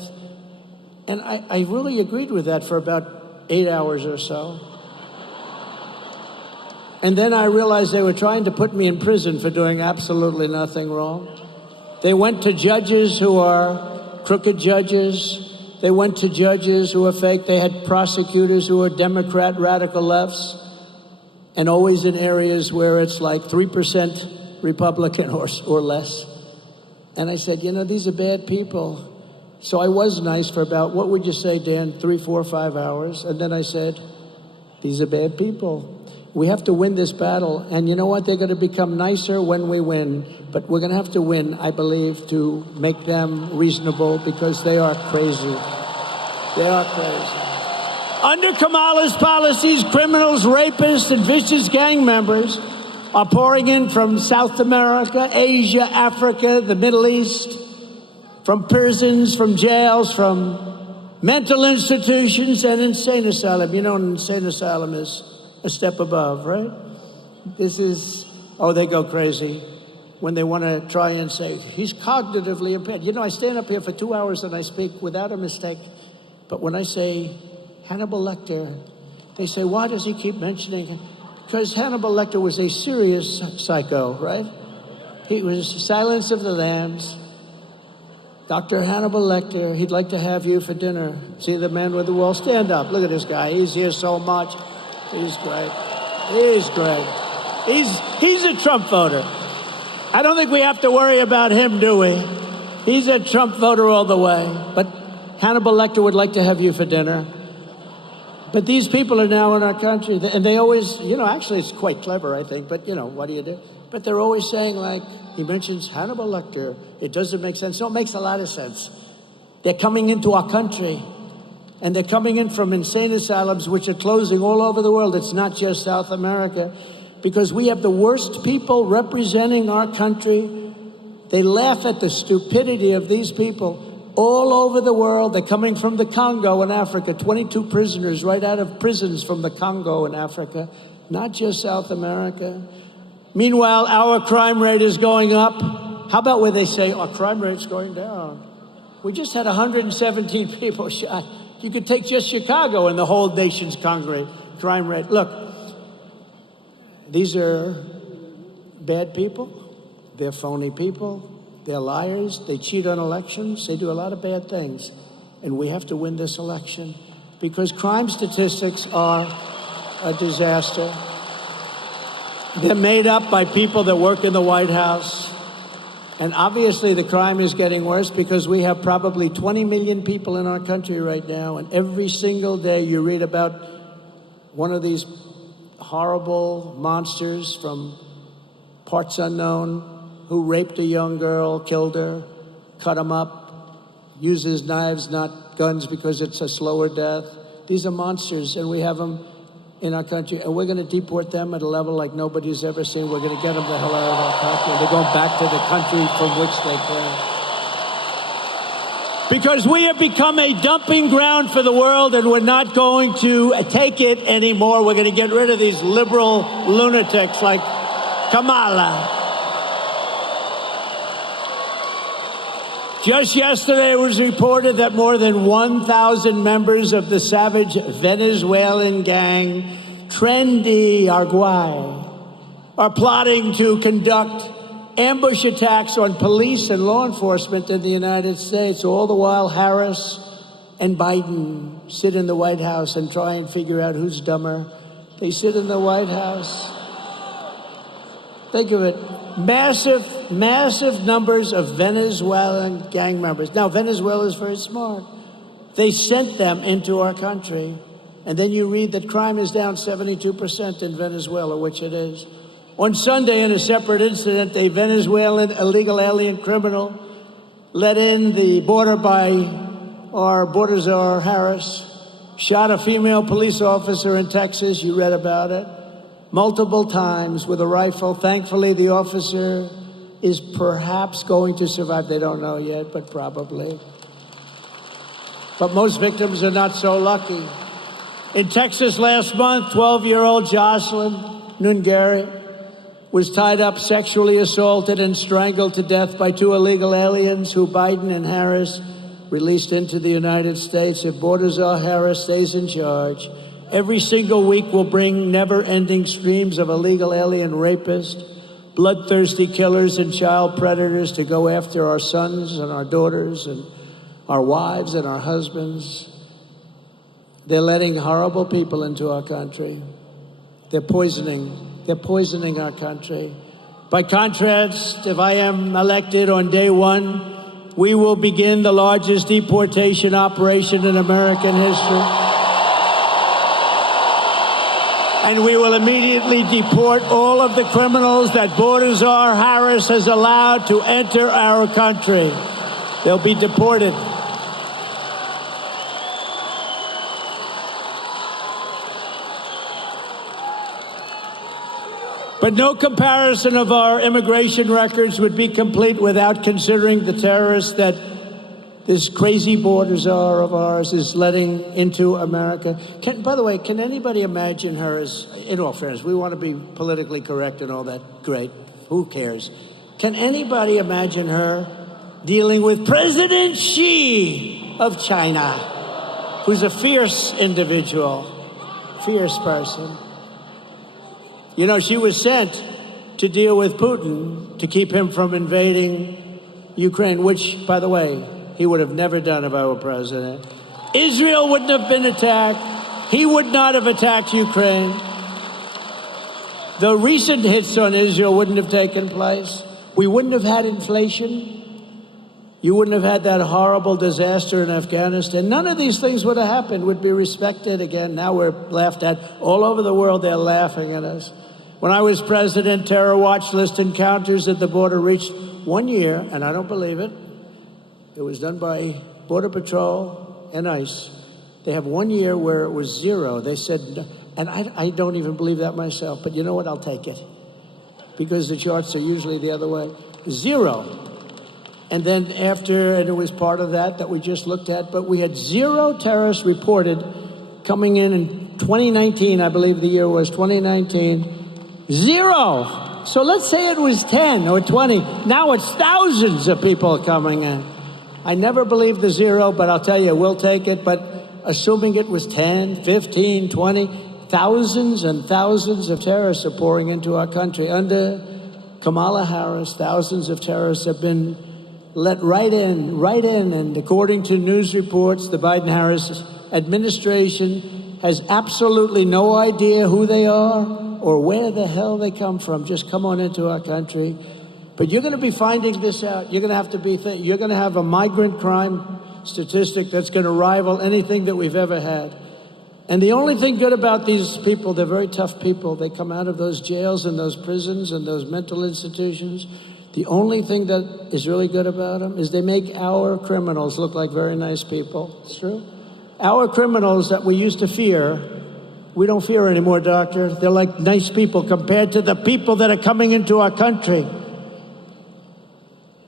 And I really agreed with that for about 8 hours or so. And then I realized they were trying to put me in prison for doing absolutely nothing wrong. They went to judges who are crooked judges. They went to judges who are fake. They had prosecutors who are Democrat radical lefts, and always in areas where it's like 3% Republican or less. And I said, you know, these are bad people. So I was nice for about, what would you say, Dan, 3, 4, 5 hours. And then I said, these are bad people. We have to win this battle. And you know what? They're going to become nicer when we win. But we're going to have to win, I believe, to make them reasonable because they are crazy. They are crazy. Under Kamala's policies, criminals, rapists, and vicious gang members are pouring in from South America, Asia, Africa, the Middle East, from prisons, from jails, from mental institutions, and insane asylum. You know, an insane asylum is a step above, right? This is, oh, they go crazy when they want to try and say, he's cognitively impaired. You know, I stand up here for 2 hours and I speak without a mistake. But when I say Hannibal Lecter, they say, why does he keep mentioning him? Because Hannibal Lecter was a serious psycho, right? He was Silence of the Lambs. Dr. Hannibal Lecter, he'd like to have you for dinner. See the man with the wall? Stand up. Look at this guy. He's here so much. He's great. He's great. He's a Trump voter. I don't think we have to worry about him, do we? He's a Trump voter all the way. But Hannibal Lecter would like to have you for dinner. But these people are now in our country, and they always, you know, actually it's quite clever, I think, but, you know, what do you do? But they're always saying, like, he mentions Hannibal Lecter. It doesn't make sense. No, it makes a lot of sense. They're coming into our country, and they're coming in from insane asylums, which are closing all over the world. It's not just South America, because we have the worst people representing our country. They laugh at the stupidity of these people. All over the world, they're coming from the Congo in Africa, 22 prisoners right out of prisons from the Congo in Africa, not just South America. Meanwhile, our crime rate is going up. How about where they say our crime rate's going down? We just had 117 people shot. You could take just Chicago and the whole nation's crime rate. Look, these are bad people. They're phony people. They're liars. They cheat on elections. They do a lot of bad things. And we have to win this election because crime statistics are a disaster. They're made up by people that work in the White House. And obviously the crime is getting worse because we have probably 20 million people in our country right now. And every single day you read about one of these horrible monsters from parts unknown who raped a young girl, killed her, cut him up, uses knives, not guns, because it's a slower death. These are monsters, and we have them in our country, and we're going to deport them at a level like nobody's ever seen. We're going to get them the hell out of our country. They're going back to the country from which they came. Because we have become a dumping ground for the world, and we're not going to take it anymore. We're going to get rid of these liberal lunatics like Kamala. Just yesterday, it was reported that more than 1,000 members of the savage Venezuelan gang, Trendy Arguay, are plotting to conduct ambush attacks on police and law enforcement in the United States. All the while, Harris and Biden sit in the White House and try and figure out who's dumber. They sit in the White House. Think of it. Massive numbers of Venezuelan gang members. Now, Venezuela is very smart. They sent them into our country. And then you read that crime is down 72% in Venezuela, which it is. On Sunday, in a separate incident, a Venezuelan illegal alien criminal let in the border by our border czar, Harris, shot a female police officer in Texas. You read about it. Multiple times with a rifle. Thankfully, the officer is perhaps going to survive. They don't know yet, but probably. But most victims are not so lucky. In Texas last month, 12-year-old Jocelyn Nungari was tied up, sexually assaulted, and strangled to death by two illegal aliens who Biden and Harris released into the United States. If Border Czar Harris stays in charge, every single week will bring never-ending streams of illegal alien rapists, bloodthirsty killers, and child predators to go after our sons and our daughters and our wives and our husbands. They're letting horrible people into our country. They're poisoning our country. By contrast, if I am elected on day one, we will begin the largest deportation operation in American history. And we will immediately deport all of the criminals that Border Czar Harris has allowed to enter our country. They'll be deported. But no comparison of our immigration records would be complete without considering the terrorists that this crazy border czar of ours is letting into America. By the way, can anybody imagine her as, in all fairness, we want to be politically correct and all that, great, who cares? Can anybody imagine her dealing with President Xi of China, who's a fierce individual, fierce person? You know, she was sent to deal with Putin to keep him from invading Ukraine, which, by the way, he would have never done if I were president. Israel wouldn't have been attacked. He would not have attacked Ukraine. The recent hits on Israel wouldn't have taken place. We wouldn't have had inflation. You wouldn't have had that horrible disaster in Afghanistan. None of these things would have happened, would be respected again. Now we're laughed at. All over the world, they're laughing at us. When I was president, terror watch list encounters at the border reached 1 year, and I don't believe it. It was done by Border Patrol and ICE. They have 1 year where it was zero. They said, and I don't even believe that myself, but you know what? I'll take it. Because the charts are usually the other way. Zero. And then after, and it was part of that we just looked at, but we had zero terrorists reported coming in 2019, I believe the year was 2019. Zero. So let's say it was 10 or 20. Now it's thousands of people coming in. I never believed the zero, but I'll tell you, we'll take it. But assuming it was 10, 15, 20, thousands and thousands of terrorists are pouring into our country. Under Kamala Harris, thousands of terrorists have been let right in. And according to news reports, the Biden-Harris administration has absolutely no idea who they are or where the hell they come from. Just come on into our country. But you're going to be finding this out. You're going to have to you're going to have a migrant crime statistic that's going to rival anything that we've ever had. And the only thing good about these people, they're very tough people. They come out of those jails and those prisons and those mental institutions. The only thing that is really good about them is they make our criminals look like very nice people. It's true. Our criminals that we used to fear, we don't fear anymore, doctor. They're like nice people compared to the people that are coming into our country.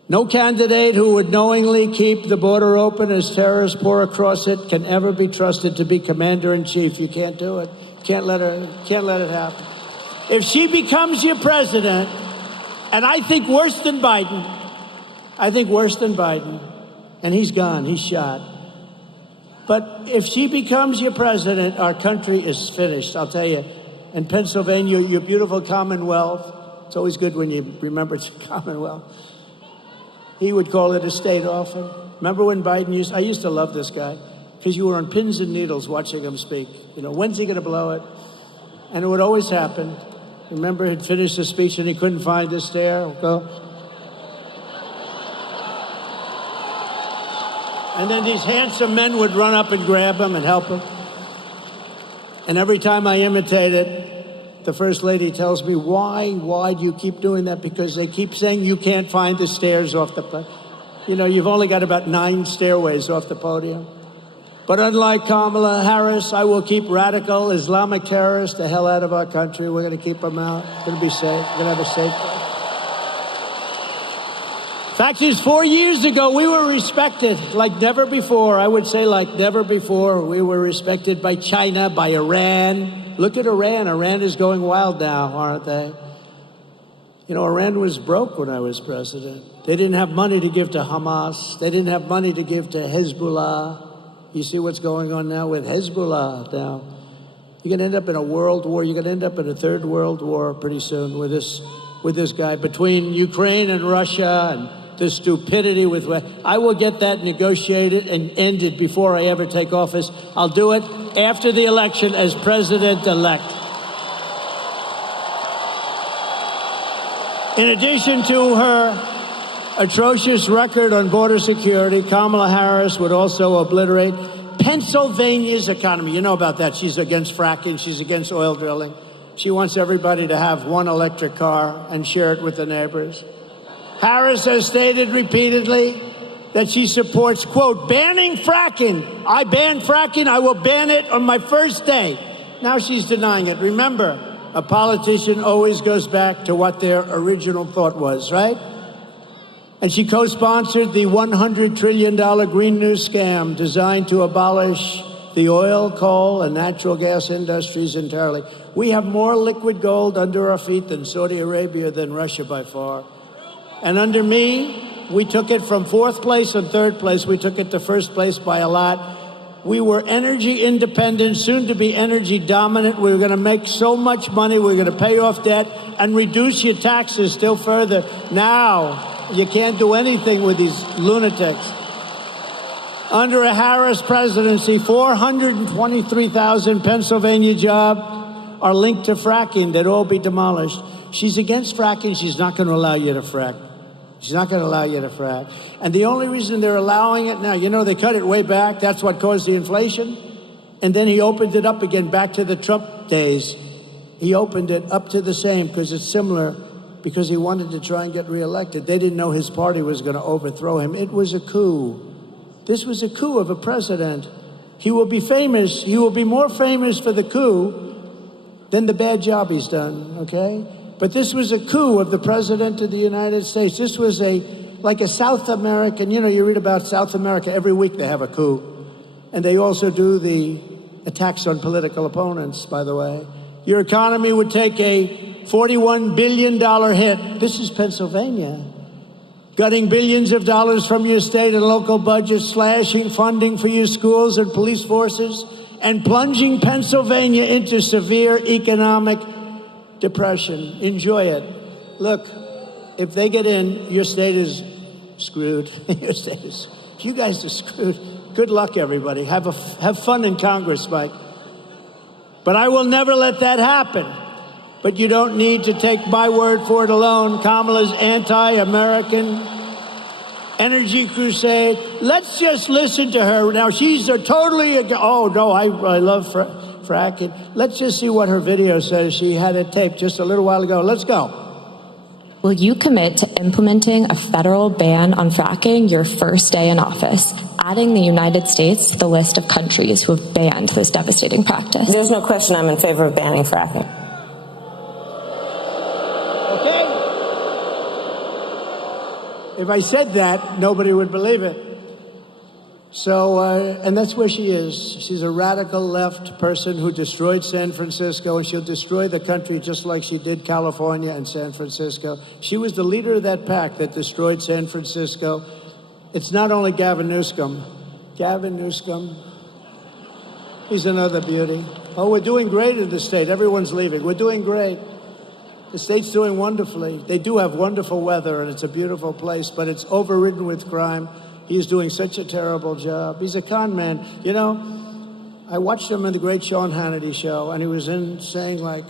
No candidate who would knowingly keep the border open as terrorists pour across it can ever be trusted to be commander-in-chief. You can't do it. Can't let it happen. If she becomes your president, and I think worse than Biden, and he's gone, he's shot. But if she becomes your president, our country is finished, I'll tell you. And Pennsylvania, your beautiful Commonwealth, it's always good when you remember it's a Commonwealth. He would call it a state often. Remember when Biden I used to love this guy, because you were on pins and needles watching him speak. You know, when's he going to blow it? And it would always happen. Remember, he'd finished the speech and he couldn't find the stair. Go. And then these handsome men would run up and grab him and help him. And every time I imitate it, the First Lady tells me, why do you keep doing that? Because they keep saying you can't find the stairs off the podium. You know, you've only got about 9 stairways off the podium. But unlike Kamala Harris, I will keep radical Islamic terrorists the hell out of our country. We're going to keep them out. It's going to be safe. We're going to have a safe place. Fact is, 4 years ago, we were respected like never before. I would say like never before. We were respected by China, by Iran. Look at Iran. Iran is going wild now, aren't they? You know, Iran was broke when I was president. They didn't have money to give to Hamas. They didn't have money to give to Hezbollah. You see what's going on now with Hezbollah now. You're going to end up in a world war. You're going to end up in a third world war pretty soon with this guy. Between Ukraine and Russia and the stupidity with... I will get that negotiated and ended before I ever take office. I'll do it after the election as president-elect. In addition to her atrocious record on border security, Kamala Harris would also obliterate Pennsylvania's economy. You know about that. She's against fracking. She's against oil drilling. She wants everybody to have one electric car and share it with the neighbors. Harris has stated repeatedly that she supports, quote, banning fracking. I ban fracking. I will ban it on my first day. Now she's denying it. Remember, A politician always goes back to what their original thought was, right? And she co-sponsored the $100 trillion Green New scam designed to abolish the oil, coal, and natural gas industries entirely. We have more liquid gold under our feet than Saudi Arabia, than Russia by far. And under me, we took it from 4th place and 3rd place. We took it to 1st place by a lot. We were energy independent, soon to be energy dominant. We were going to make so much money. We were going to pay off debt and reduce your taxes still further. Now, you can't do anything with these lunatics. Under a Harris presidency, 423,000 Pennsylvania jobs are linked to fracking. They'd all be demolished. She's against fracking. She's not going to allow you to frack. She's not going to allow you to frack. And the only reason they're allowing it now, you know, they cut it way back. That's what caused the inflation. And then he opened it up again back to the Trump days. He opened it up to the same because it's similar, because he wanted to try and get reelected. They didn't know his party was going to overthrow him. It was a coup. This was a coup of a president. He will be famous. He will be more famous for the coup than the bad job he's done, okay? But this was a coup of the President of the United States. This was like a South American, you know, you read about South America, every week they have a coup. And they also do the attacks on political opponents, by the way. Your economy would take a $41 billion hit. This is Pennsylvania. Gutting billions of dollars from your state and local budgets, slashing funding for your schools and police forces, and plunging Pennsylvania into severe economic depression. Enjoy it. Look, if they get in, your state is screwed. Your state is, you guys are screwed. Good luck, everybody. Have fun in Congress, Mike. But I will never let that happen. But you don't need to take my word for it alone. Kamala's anti-American energy crusade. Let's just listen to her. Now, she's totally, oh, no, I love fracking. Let's just see what her video says. She had it taped just a little while ago. Let's go. Will you commit to implementing a federal ban on fracking your first day in office, adding the United States to the list of countries who have banned this devastating practice? There's no question I'm in favor of banning fracking. Okay. If I said that, nobody would believe it. So, and that's where she is. She's a radical left person who destroyed San Francisco, and she'll destroy the country just like she did California and San Francisco. She was the leader of that pack that destroyed San Francisco. It's not only Gavin Newsom. Gavin Newsom, he's another beauty. Oh, we're doing great in the state. Everyone's leaving. We're doing great. The state's doing wonderfully. They do have wonderful weather, and it's a beautiful place, but it's overridden with crime. He's doing such a terrible job. He's a con man. You know, I watched him in the great Sean Hannity show, and he was saying like,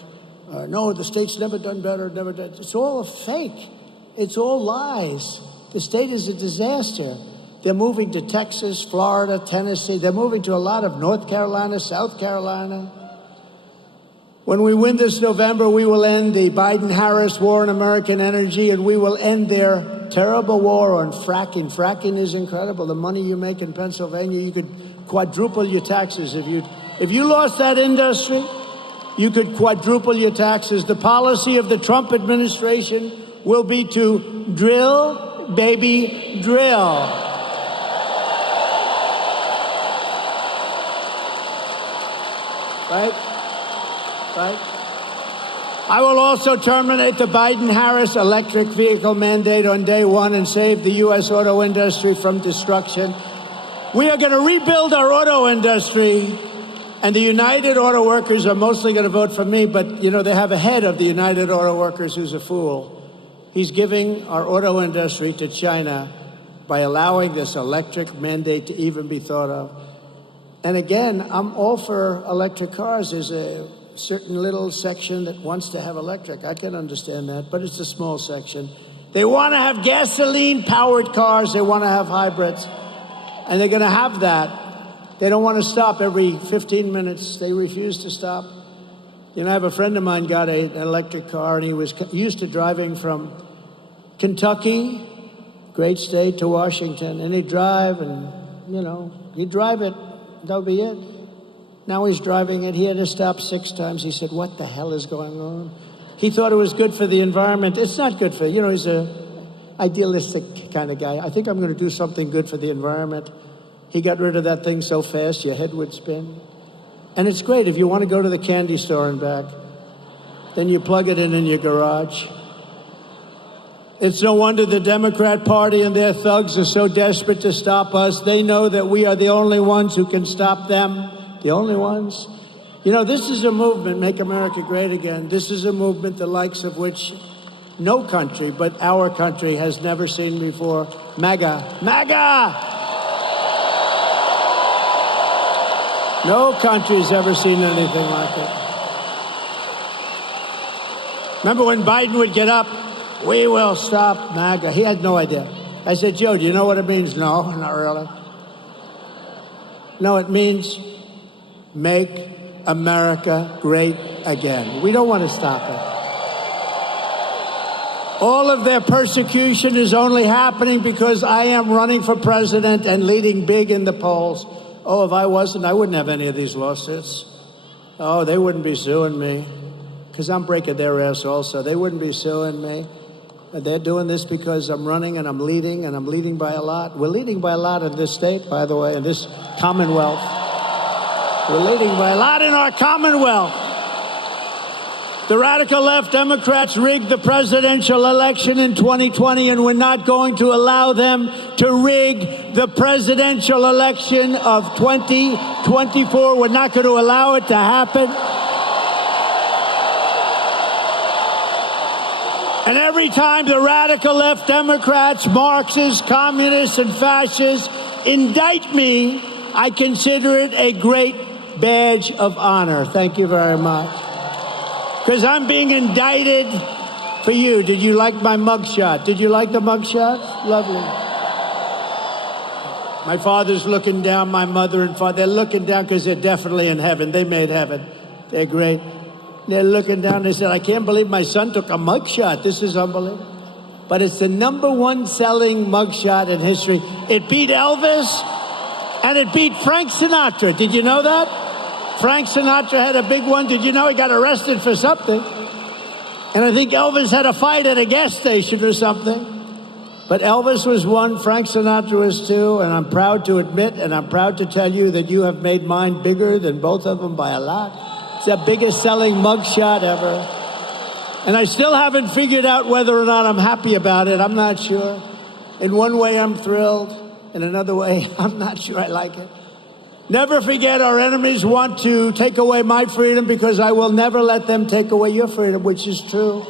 no, the state's never done better, never done. It's all a fake. It's all lies. The state is a disaster. They're moving to Texas, Florida, Tennessee. They're moving to a lot of North Carolina, South Carolina. When we win this November, we will end the Biden-Harris war on American energy, and we will end their terrible war on fracking. Fracking is incredible. The money you make in Pennsylvania, you could quadruple your taxes. If you lost that industry, you could quadruple your taxes. The policy of the Trump administration will be to drill, baby, drill. Right? Right? I will also terminate the Biden-Harris electric vehicle mandate on day one and save the U.S. auto industry from destruction. We are going to rebuild our auto industry, and the United Auto Workers are mostly going to vote for me, but, you know, they have a head of the United Auto Workers who's a fool. He's giving our auto industry to China by allowing this electric mandate to even be thought of. And again, I'm all for electric cars. There's a certain little section that wants to have electric. I can understand that, but it's a small section. They want to have gasoline-powered cars. They want to have hybrids, and they're going to have that. They don't want to stop every 15 minutes. They refuse to stop. You know, I have a friend of mine got an electric car, and he was used to driving from Kentucky, great state, to Washington, and he'd drive, and, you know, he'd drive it. That would be it. Now he's driving it. He had to stop 6 times. He said, what the hell is going on? He thought it was good for the environment. It's not good for, he's a idealistic kind of guy. I think I'm going to do something good for the environment. He got rid of that thing so fast, your head would spin. And it's great if you want to go to the candy store and back. Then you plug it in your garage. It's no wonder the Democrat Party and their thugs are so desperate to stop us. They know that we are the only ones who can stop them. The only ones. This is a movement, Make America Great Again. This is a movement the likes of which no country but our country has never seen before. MAGA. MAGA! No country's ever seen anything like it. Remember when Biden would get up, we will stop MAGA. He had no idea. I said, Joe, do you know what it means? No, not really. No, it means make America great again. We don't want to stop it. All of their persecution is only happening because I am running for president and leading big in the polls. Oh, if I wasn't, I wouldn't have any of these lawsuits. Oh, they wouldn't be suing me because I'm breaking their ass also. They wouldn't be suing me. But they're doing this because I'm running and I'm leading by a lot. We're leading by a lot in this state, by the way, in this Commonwealth. We're leading by a lot in our Commonwealth. The radical left Democrats rigged the presidential election in 2020, and we're not going to allow them to rig the presidential election of 2024. We're not going to allow it to happen. And every time the radical left Democrats, Marxists, communists, and fascists indict me, I consider it a great badge of honor. Thank you very much. Because I'm being indicted for you. Did you like my mugshot? Did you like the mugshot? Lovely. My father's looking down, my mother and father, they're looking down because they're definitely in heaven. They made heaven. They're great. They're looking down. They said, I can't believe my son took a mugshot. This is unbelievable. But it's the #1 selling mugshot in history. It beat Elvis and it beat Frank Sinatra. Did you know that? Frank Sinatra had a big one. Did you know he got arrested for something? And I think Elvis had a fight at a gas station or something. But Elvis was 1, Frank Sinatra was 2, and I'm proud to admit and I'm proud to tell you that you have made mine bigger than both of them by a lot. It's the biggest selling mugshot ever. And I still haven't figured out whether or not I'm happy about it. I'm not sure. In one way, I'm thrilled. In another way, I'm not sure I like it. Never forget, our enemies want to take away my freedom because I will never let them take away your freedom, which is true.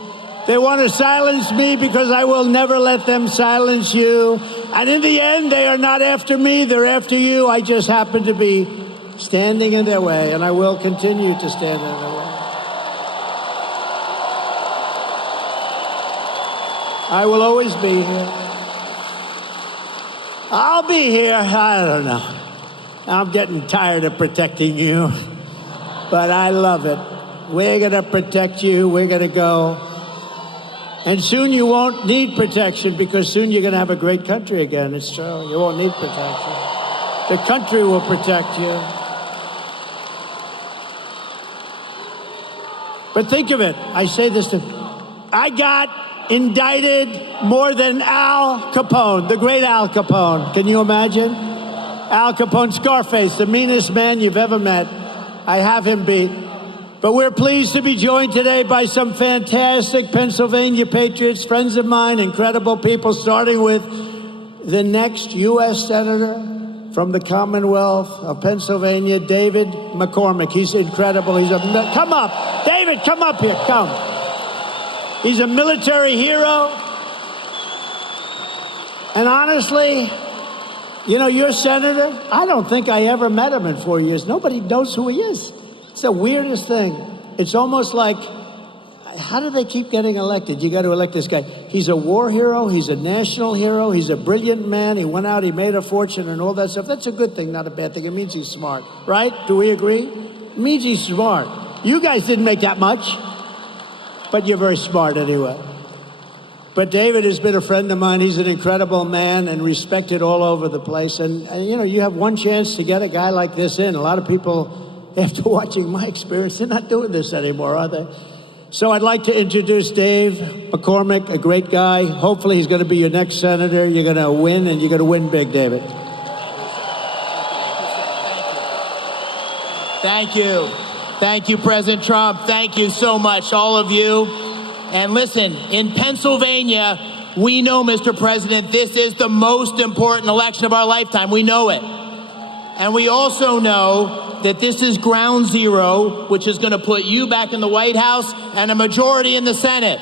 They want to silence me because I will never let them silence you. And in the end, they are not after me, they're after you. I just happen to be standing in their way, and I will continue to stand in their way. I will always be here. I'll be here. I don't know. I'm getting tired of protecting you, but I love it. We're going to protect you. We're going to go. And soon you won't need protection because soon you're going to have a great country again. It's true. You won't need protection. The country will protect you. But think of it. I say this I got indicted more than Al Capone, the great Al Capone. Can you imagine? Al Capone, Scarface, the meanest man you've ever met. I have him beat. But we're pleased to be joined today by some fantastic Pennsylvania patriots, friends of mine, incredible people, starting with the next U.S. Senator from the Commonwealth of Pennsylvania, David McCormick. He's incredible. Come up. David, come up here. Come. He's a military hero. And honestly, you know, your senator, I don't think I ever met him in 4 years. Nobody knows who he is. It's the weirdest thing. It's almost like, how do they keep getting elected? You got to elect this guy. He's a war hero. He's a national hero. He's a brilliant man. He went out, he made a fortune and all that stuff. That's a good thing, not a bad thing. It means he's smart, right? Do we agree? It means he's smart. You guys didn't make that much, but you're very smart anyway. But David has been a friend of mine. He's an incredible man and respected all over the place. And you know, you have one chance to get a guy like this in. A lot of people after watching my experience, they're not doing this anymore, are they? So I'd like to introduce Dave McCormick, a great guy. Hopefully he's going to be your next senator. You're going to win, and you're going to win big, David. Thank you. Thank you, President Trump. Thank you so much, all of you. And listen, in Pennsylvania, we know, Mr. President, this is the most important election of our lifetime. We know it. And we also know that this is ground zero, which is going to put you back in the White House and a majority in the Senate.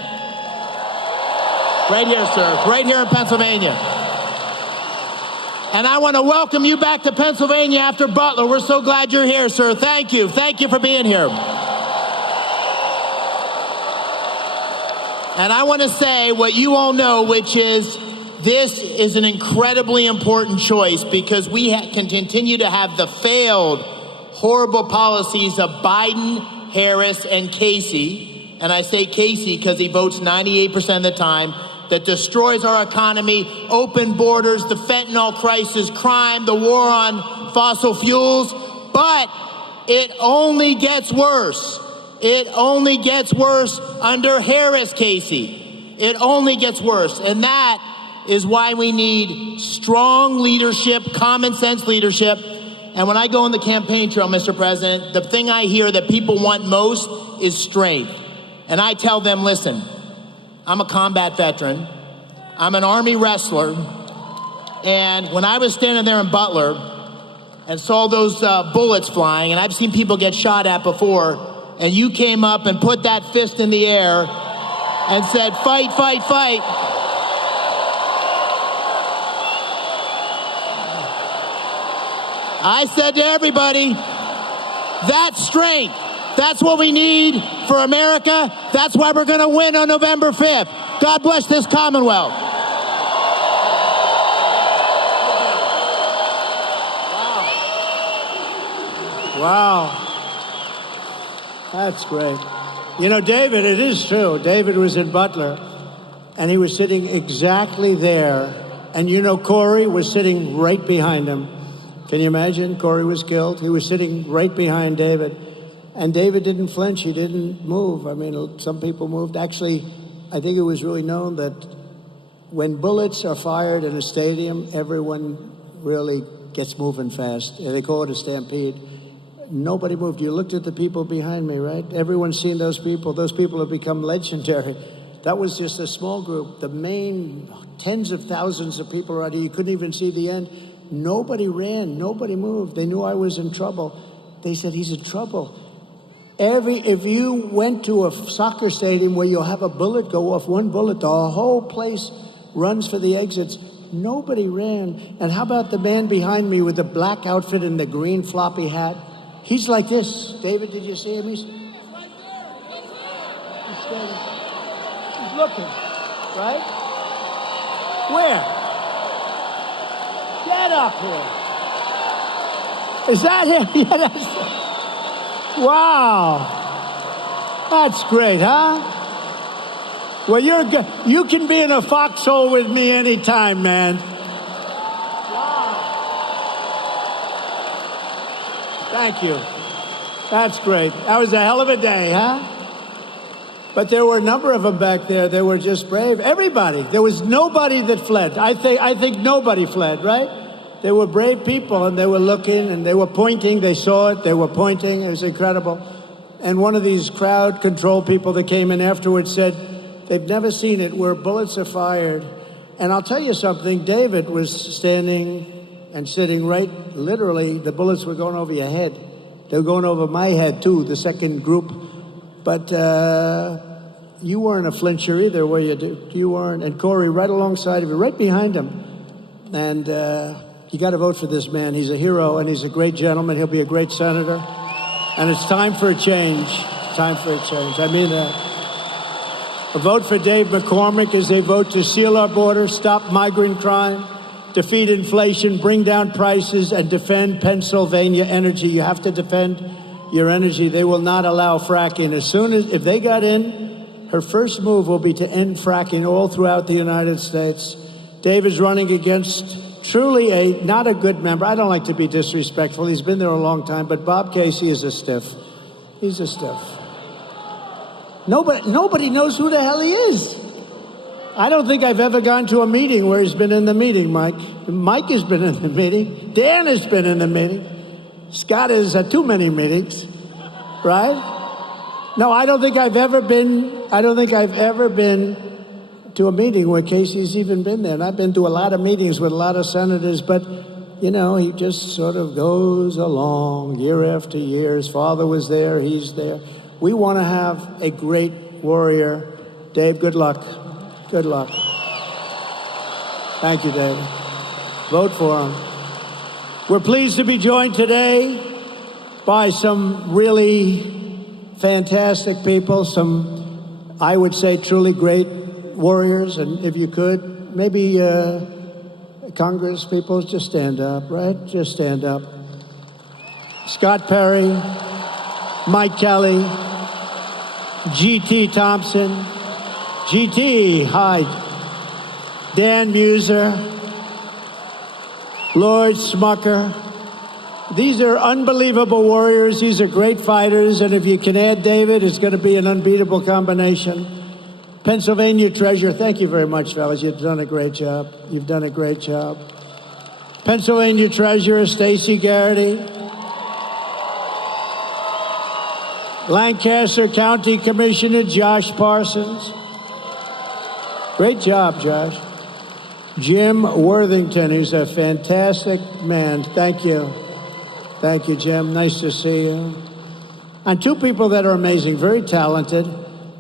Right here, sir. Right here in Pennsylvania. And I want to welcome you back to Pennsylvania after Butler. We're so glad you're here, sir. Thank you. Thank you for being here. And I want to say what you all know, which is this is an incredibly important choice because we can continue to have the failed, horrible policies of Biden, Harris, and Casey. And I say Casey because he votes 98% of the time. That destroys our economy, open borders, the fentanyl crisis, crime, the war on fossil fuels. But it only gets worse. It only gets worse under Harris, Casey. It only gets worse. And that is why we need strong leadership, common sense leadership. And when I go on the campaign trail, Mr. President, the thing I hear that people want most is strength. And I tell them, listen, I'm a combat veteran. I'm an Army wrestler. And when I was standing there in Butler and saw those bullets flying, and I've seen people get shot at before, and you came up and put that fist in the air and said, fight, fight, fight. I said to everybody, that's strength. That's what we need for America. That's why we're going to win on November 5th. God bless this Commonwealth. Wow. That's great. You know, David, it is true. David was in Butler, and he was sitting exactly there. And you know, Corey was sitting right behind him. Can you imagine? Corey was killed. He was sitting right behind David. And David didn't flinch. He didn't move. I mean, some people moved. Actually, I think it was really known that when bullets are fired in a stadium, everyone really gets moving fast. They call it a stampede. Nobody moved. You looked at the people behind me, right? Everyone's seen those people. Those people have become legendary. That was just a small group. The main tens of thousands of people around here, you couldn't even see the end. Nobody ran. Nobody moved. They knew I was in trouble. They said, he's in trouble. If you went to a soccer stadium where you'll have a bullet go off, one bullet, the whole place runs for the exits. Nobody ran. And how about the man behind me with the black outfit and the green floppy hat? He's like this. David, did you see him? He's looking, right? Where? Get up here. Is that him? Yeah, that's him. Wow. That's great, huh? Well, you're good. You can be in a foxhole with me anytime, man. Wow. Thank you. That's great. That was a hell of a day, huh? But there were a number of them back there. They were just brave. Everybody. There was nobody that fled. I think nobody fled, right? They were brave people, and they were looking, and they were pointing. They saw it. They were pointing. It was incredible. And one of these crowd control people that came in afterwards said they've never seen it where bullets are fired. And I'll tell you something. David was standing and sitting right, literally, the bullets were going over your head. They were going over my head, too, the second group. But you weren't a flincher either, were you? You weren't. And Corey, right alongside of you, right behind him. And you got to vote for this man. He's a hero, and he's a great gentleman. He'll be a great senator. And it's time for a change. Time for a change. I mean that. A vote for Dave McCormick is a vote to seal our border, stop migrant crime, defeat inflation, bring down prices, and defend Pennsylvania energy. You have to defend your energy. They will not allow fracking. If they got in, her first move will be to end fracking all throughout the United States. Dave is running against truly not a good member. I don't like to be disrespectful. He's been there a long time, but Bob Casey is a stiff. He's a stiff. Nobody knows who the hell he is. I don't think I've ever gone to a meeting where he's been in the meeting, Mike. Mike has been in the meeting. Dan has been in the meeting. Scott is at too many meetings, right? No, I don't think I've ever been to a meeting where Casey's even been there. And I've been to a lot of meetings with a lot of senators, but, he just sort of goes along year after year. His father was there, he's there. We want to have a great warrior. Dave, good luck. Good luck. Thank you, David. Vote for him. We're pleased to be joined today by some really fantastic people, some, I would say, truly great warriors. And if you could, maybe Congress people, just stand up, right? Just stand up. Scott Perry, Mike Kelly, G.T. Thompson, G.T., hi, Dan Muser, Lord Smucker. These are unbelievable warriors. These are great fighters. And if you can add David, it's going to be an unbeatable combination. Pennsylvania Treasurer, thank you very much, fellas. You've done a great job. You've done a great job. Pennsylvania Treasurer Stacey Garrity. Lancaster County Commissioner Josh Parsons. Great job, Josh. Jim Worthington, he's a fantastic man. Thank you. Thank you, Jim. Nice to see you. And two people that are amazing, very talented,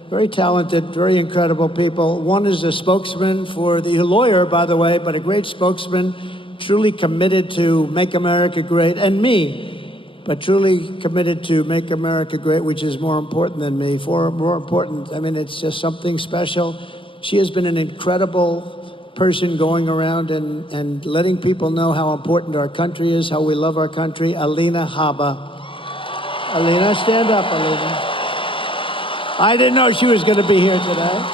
very incredible people. One is a spokesman for the lawyer, by the way, but a great spokesman, truly committed to make America great, and me, but truly committed to make America great, which is more important than me, more important. I mean, it's just something special. She has been an incredible person going around and letting people know how important our country is, how we love our country. Alina Habba. Alina, stand up, Alina. I didn't know she was going to be here today.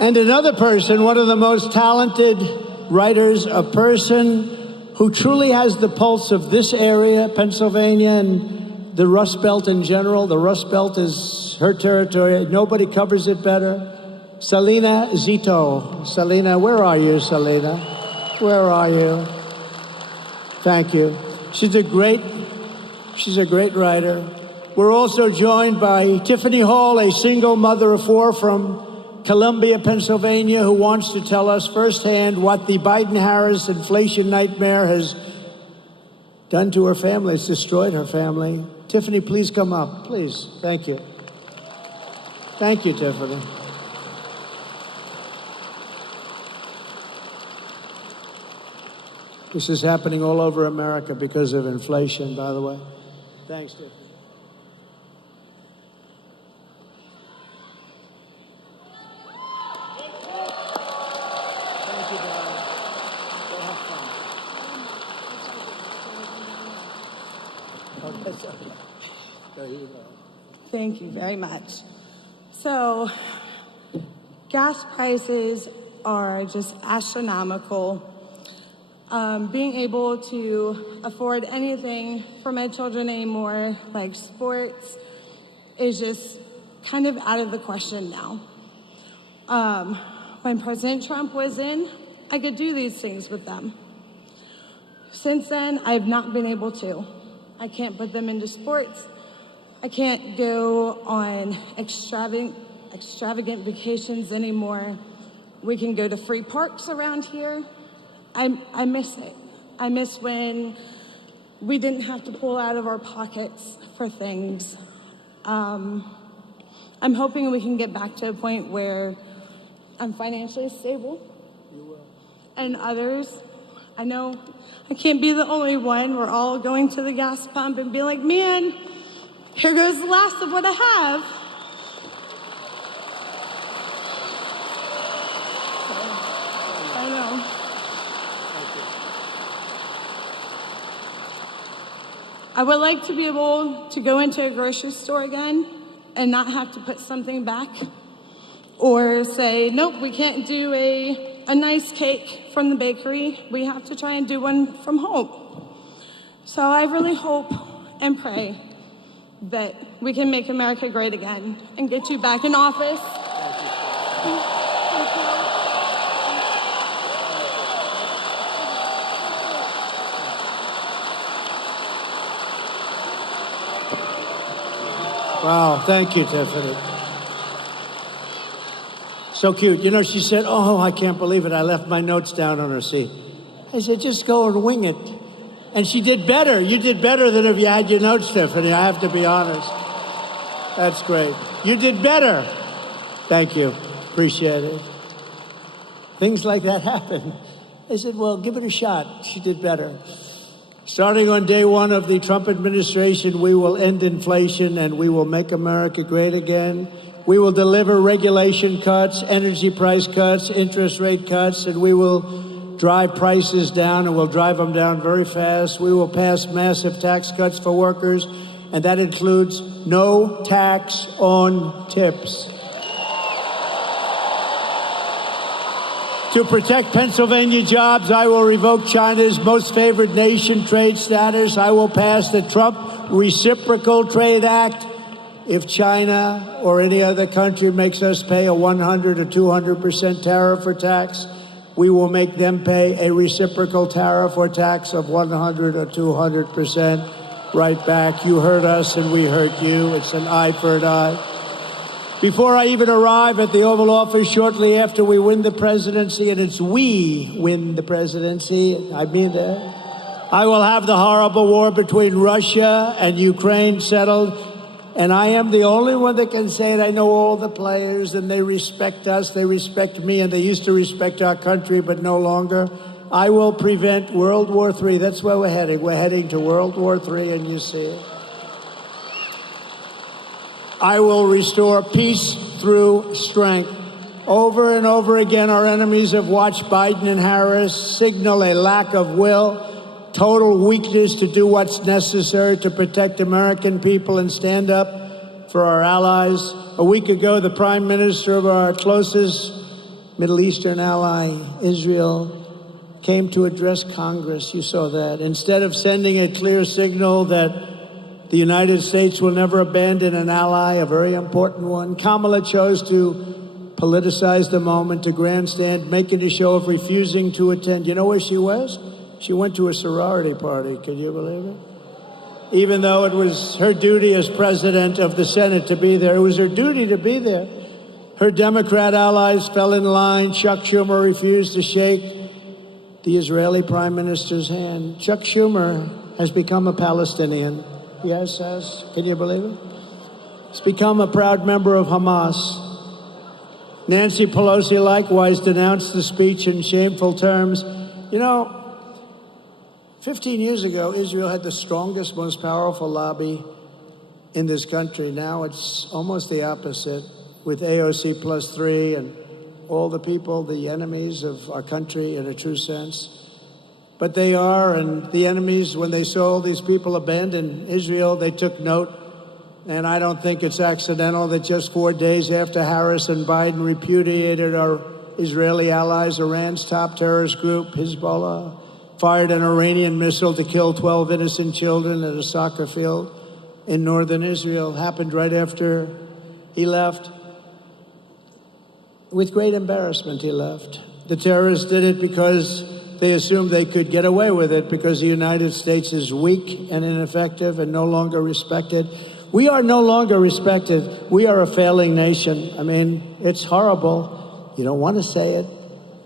And another person, one of the most talented writers, a person who truly has the pulse of this area, Pennsylvania, and the Rust Belt in general. The Rust Belt is her territory. Nobody covers it better. Salina Zito. Salina, where are you, Salina? Where are you? Thank you. She's a great writer. We're also joined by Tiffany Hall, a single mother of four from Columbia, Pennsylvania, who wants to tell us firsthand what the Biden-Harris inflation nightmare has done to her family. It's destroyed her family. Tiffany, please come up, please. Thank you. Thank you, Tiffany. This is happening all over America because of inflation, by the way. Thanks, Tiffany. Thank you, darling. Go have fun. Okay, so, there you go. Thank you very much. So, gas prices are just astronomical. Being able to afford anything for my children anymore, like sports, is just kind of out of the question now. When President Trump was in, I could do these things with them. Since then, I've not been able to. I can't put them into sports. I can't go on extravagant vacations anymore. We can go to free parks around here. I miss it. I miss when we didn't have to pull out of our pockets for things. I'm hoping we can get back to a point where I'm financially stable. You will. And others, I know I can't be the only one. We're all going to the gas pump and be like, man, here goes the last of what I have. I know. I would like to be able to go into a grocery store again and not have to put something back or say, nope, we can't do a nice cake from the bakery. We have to try and do one from home. So I really hope and pray that we can make America great again and get you back in office. Wow, thank you, Tiffany. So cute. You know, she said, oh, I can't believe it. I left my notes down on her seat. I said, just go and wing it. And she did better. You did better than if you had your notes, Tiffany. I have to be honest. That's great. You did better. Thank you. Appreciate it. Things like that happen. I said, well, give it a shot. She did better. Starting on day one of the Trump administration, we will end inflation and we will make America great again. We will deliver regulation cuts, energy price cuts, interest rate cuts, and we will drive prices down, and we'll drive them down very fast. We will pass massive tax cuts for workers, and that includes no tax on tips. To protect Pennsylvania jobs, I will revoke China's most favored nation trade status. I will pass the Trump Reciprocal Trade Act. If China or any other country makes us pay a 100 or 200% tariff or tax, we will make them pay a reciprocal tariff or tax of 100 or 200% right back. You heard us and we heard you. It's an eye for an eye. Before I even arrive at the Oval Office shortly after we win the presidency, and it's we win the presidency, I mean that, I will have the horrible war between Russia and Ukraine settled. And I am the only one that can say it. I know all the players, and they respect us, they respect me, and they used to respect our country, but no longer. I will prevent World War III. That's where we're heading. We're heading to World War III, and you see it. I will restore peace through strength. Over and over again, our enemies have watched Biden and Harris signal a lack of will, total weakness to do what's necessary to protect American people and stand up for our allies. A week ago, the prime minister of our closest Middle Eastern ally, Israel, came to address Congress. You saw that. Instead of sending a clear signal that the United States will never abandon an ally, a very important one, Kamala chose to politicize the moment, to grandstand, making a show of refusing to attend. You know where she was? She went to a sorority party. Can you believe it? Even though it was her duty as president of the Senate to be there, it was her duty to be there. Her Democrat allies fell in line. Chuck Schumer refused to shake the Israeli prime minister's hand. Chuck Schumer has become a Palestinian. Yes, can you believe it? He's become a proud member of Hamas. Nancy Pelosi likewise denounced the speech in shameful terms. You know, 15 years ago, Israel had the strongest, most powerful lobby in this country. Now it's almost the opposite, with AOC plus 3 and all the people, the enemies of our country in a true sense. But they are, and the enemies, when they saw all these people abandon Israel, they took note. And I don't think it's accidental that just 4 days after Harris and Biden repudiated our Israeli allies, Iran's top terrorist group, Hezbollah, fired an Iranian missile to kill 12 innocent children at a soccer field in northern Israel. Happened right after he left. With great embarrassment, he left. The terrorists did it because they assumed they could get away with it because the United States is weak and ineffective and no longer respected. We are no longer respected. We are a failing nation. I mean, it's horrible. You don't want to say it.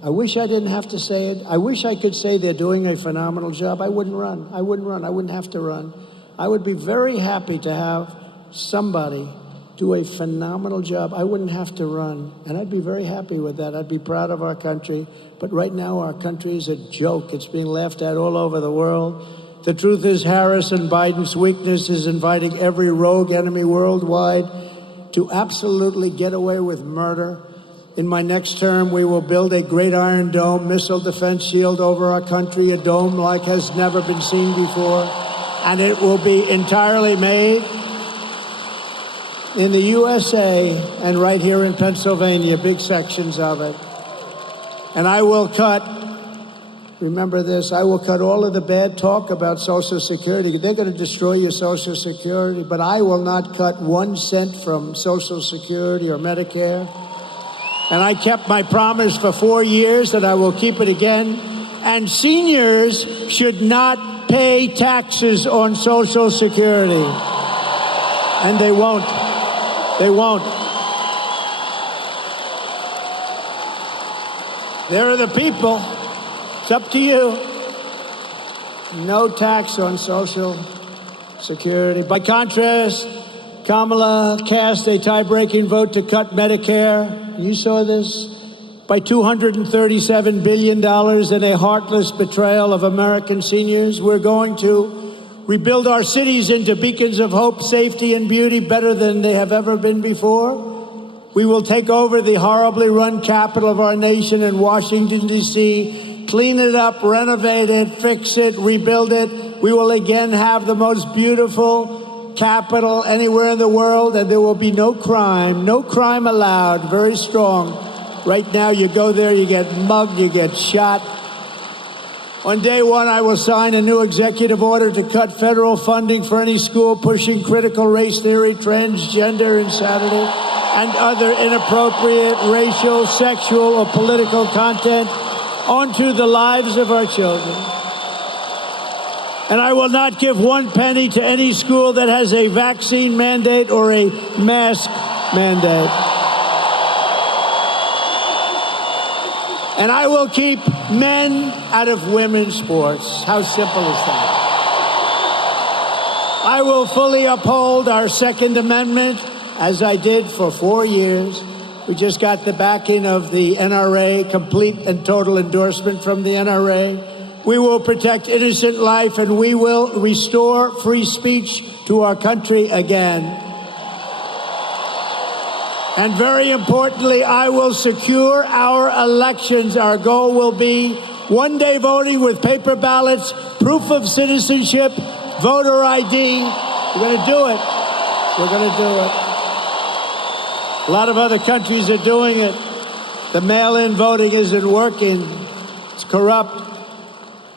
I wish I didn't have to say it. I wish I could say they're doing a phenomenal job. I wouldn't run. I wouldn't have to run. I would be very happy to have somebody do a phenomenal job. I wouldn't have to run. And I'd be very happy with that. I'd be proud of our country. But right now, our country is a joke. It's being laughed at all over the world. The truth is, Harris and Biden's weakness is inviting every rogue enemy worldwide to absolutely get away with murder. In my next term, we will build a great Iron Dome missile defense shield over our country, a dome like has never been seen before. And it will be entirely made in the USA and right here in Pennsylvania, big sections of it. And I will cut, remember this, I will cut all of the bad talk about Social Security. They're going to destroy your Social Security, but I will not cut 1 cent from Social Security or Medicare. And I kept my promise for 4 years, and I will keep it again. And seniors should not pay taxes on Social Security. And they won't. They won't. There are the people. It's up to you. No tax on Social Security. By contrast, Kamala cast a tie-breaking vote to cut Medicare. You saw this? By $237 billion in a heartless betrayal of American seniors. We're going to rebuild our cities into beacons of hope, safety, and beauty better than they have ever been before. We will take over the horribly run capital of our nation in Washington, D.C., clean it up, renovate it, fix it, rebuild it. We will again have the most beautiful capital anywhere in the world, and there will be no crime allowed. Very strong. Right now, you go there, you get mugged, you get shot. On day one, I will sign a new executive order to cut federal funding for any school pushing critical race theory, transgender insanity, and other inappropriate racial, sexual, or political content onto the lives of our children. And I will not give 1 penny to any school that has a vaccine mandate or a mask mandate. And I will keep men out of women's sports. How simple is that? I will fully uphold our Second Amendment, as I did for 4 years. We just got the backing of the NRA, complete and total endorsement from the NRA. We will protect innocent life, and we will restore free speech to our country again. And very importantly, I will secure our elections. Our goal will be one-day voting with paper ballots, proof of citizenship, voter ID. We're going to do it. We're going to do it. A lot of other countries are doing it. The mail-in voting isn't working. It's corrupt.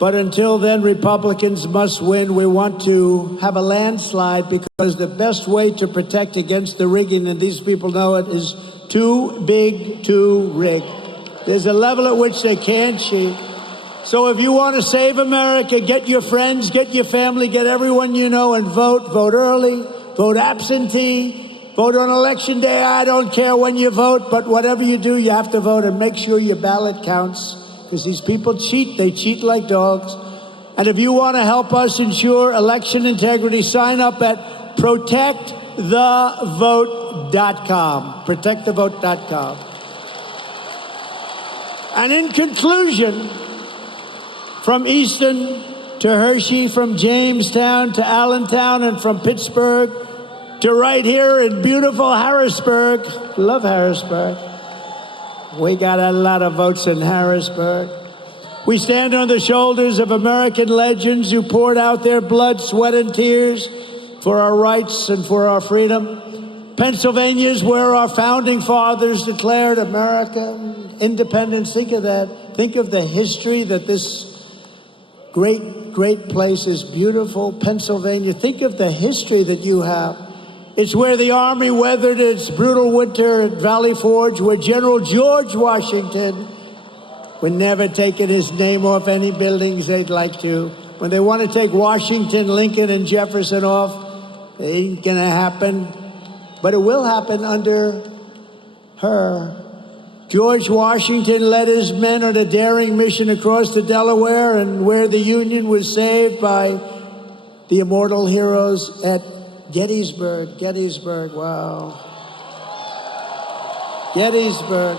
But until then, Republicans must win. We want to have a landslide because the best way to protect against the rigging, and these people know it, is too big to rig. There's a level at which they can't cheat. So if you want to save America, get your friends, get your family, get everyone you know, and vote. Vote early, vote absentee, vote on election day. I don't care when you vote, but whatever you do, you have to vote, and make sure your ballot counts. Because these people cheat. They cheat like dogs. And if you want to help us ensure election integrity, sign up at protectthevote.com. Protectthevote.com. And in conclusion, from Easton to Hershey, from Jamestown to Allentown, and from Pittsburgh to right here in beautiful Harrisburg. Love Harrisburg. We got a lot of votes in Harrisburg. We stand on the shoulders of American legends who poured out their blood, sweat, and tears for our rights and for our freedom. Pennsylvania is where our founding fathers declared America independence. Think of that. Think of the history that this great place is. Beautiful Pennsylvania. Think of the history that you have. It's where the Army weathered its brutal winter at Valley Forge, where General George Washington would never taken his name off any buildings they'd like to. When they want to take Washington, Lincoln, and Jefferson off, it ain't gonna happen. But it will happen under her. George Washington led his men on a daring mission across the Delaware, and where the Union was saved by the immortal heroes at Gettysburg. Gettysburg, wow. Gettysburg.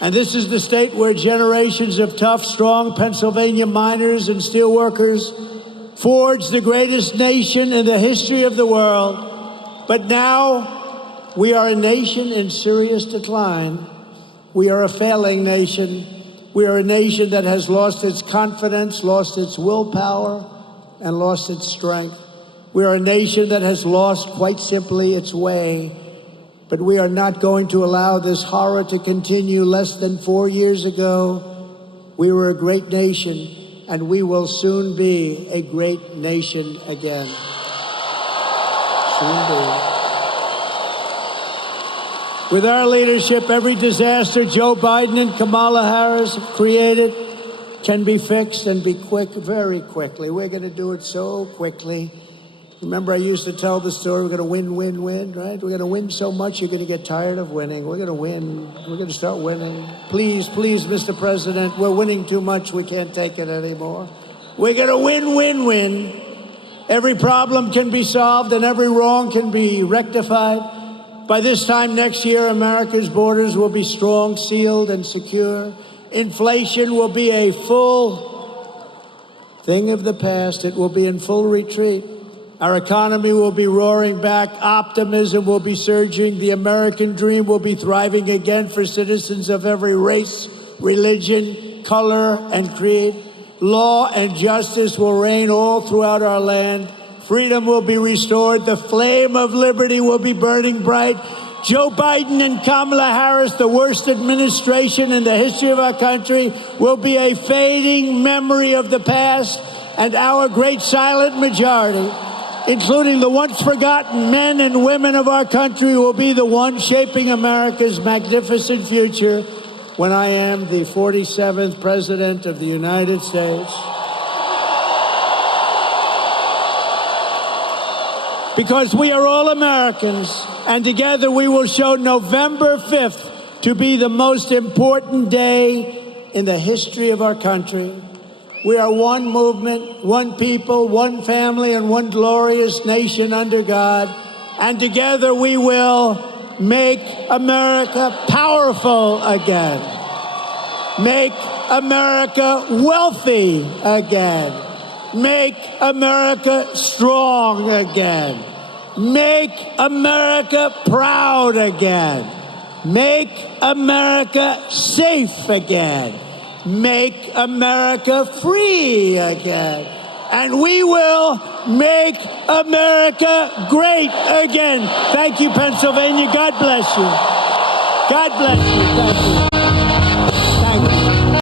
And this is the state where generations of tough, strong Pennsylvania miners and steelworkers forged the greatest nation in the history of the world. But now we are a nation in serious decline. We are a failing nation. We are a nation that has lost its confidence, lost its willpower, and lost its strength. We are a nation that has lost, quite simply, its way. But we are not going to allow this horror to continue. Less than 4 years ago, we were a great nation, and we will soon be a great nation again. Soon be. With our leadership, every disaster Joe Biden and Kamala Harris have created can be fixed and be quick, very quickly. We're going to do it so quickly. Remember, I used to tell the story, we're going to win, win, win, right? We're going to win so much, you're going to get tired of winning. We're going to win. We're going to start winning. Please, please, Mr. President, we're winning too much. We can't take it anymore. We're going to win, win, win. Every problem can be solved and every wrong can be rectified. By this time next year, America's borders will be strong, sealed, and secure. Inflation will be a full thing of the past. It will be in full retreat. Our economy will be roaring back. Optimism will be surging. The American dream will be thriving again for citizens of every race, religion, color, and creed. Law and justice will reign all throughout our land. Freedom will be restored. The flame of liberty will be burning bright. Joe Biden and Kamala Harris, the worst administration in the history of our country, will be a fading memory of the past, and our great silent majority, including the once forgotten men and women of our country, will be the one shaping America's magnificent future when I am the 47th President of the United States. Because we are all Americans, and together we will show November 5th to be the most important day in the history of our country. We are one movement, one people, one family, and one glorious nation under God. And together we will make America powerful again. Make America wealthy again. Make America strong again. Make America proud again. Make America safe again. Make America free again. And we will make America great again. Thank you, Pennsylvania. God bless you. God bless you. Thank you.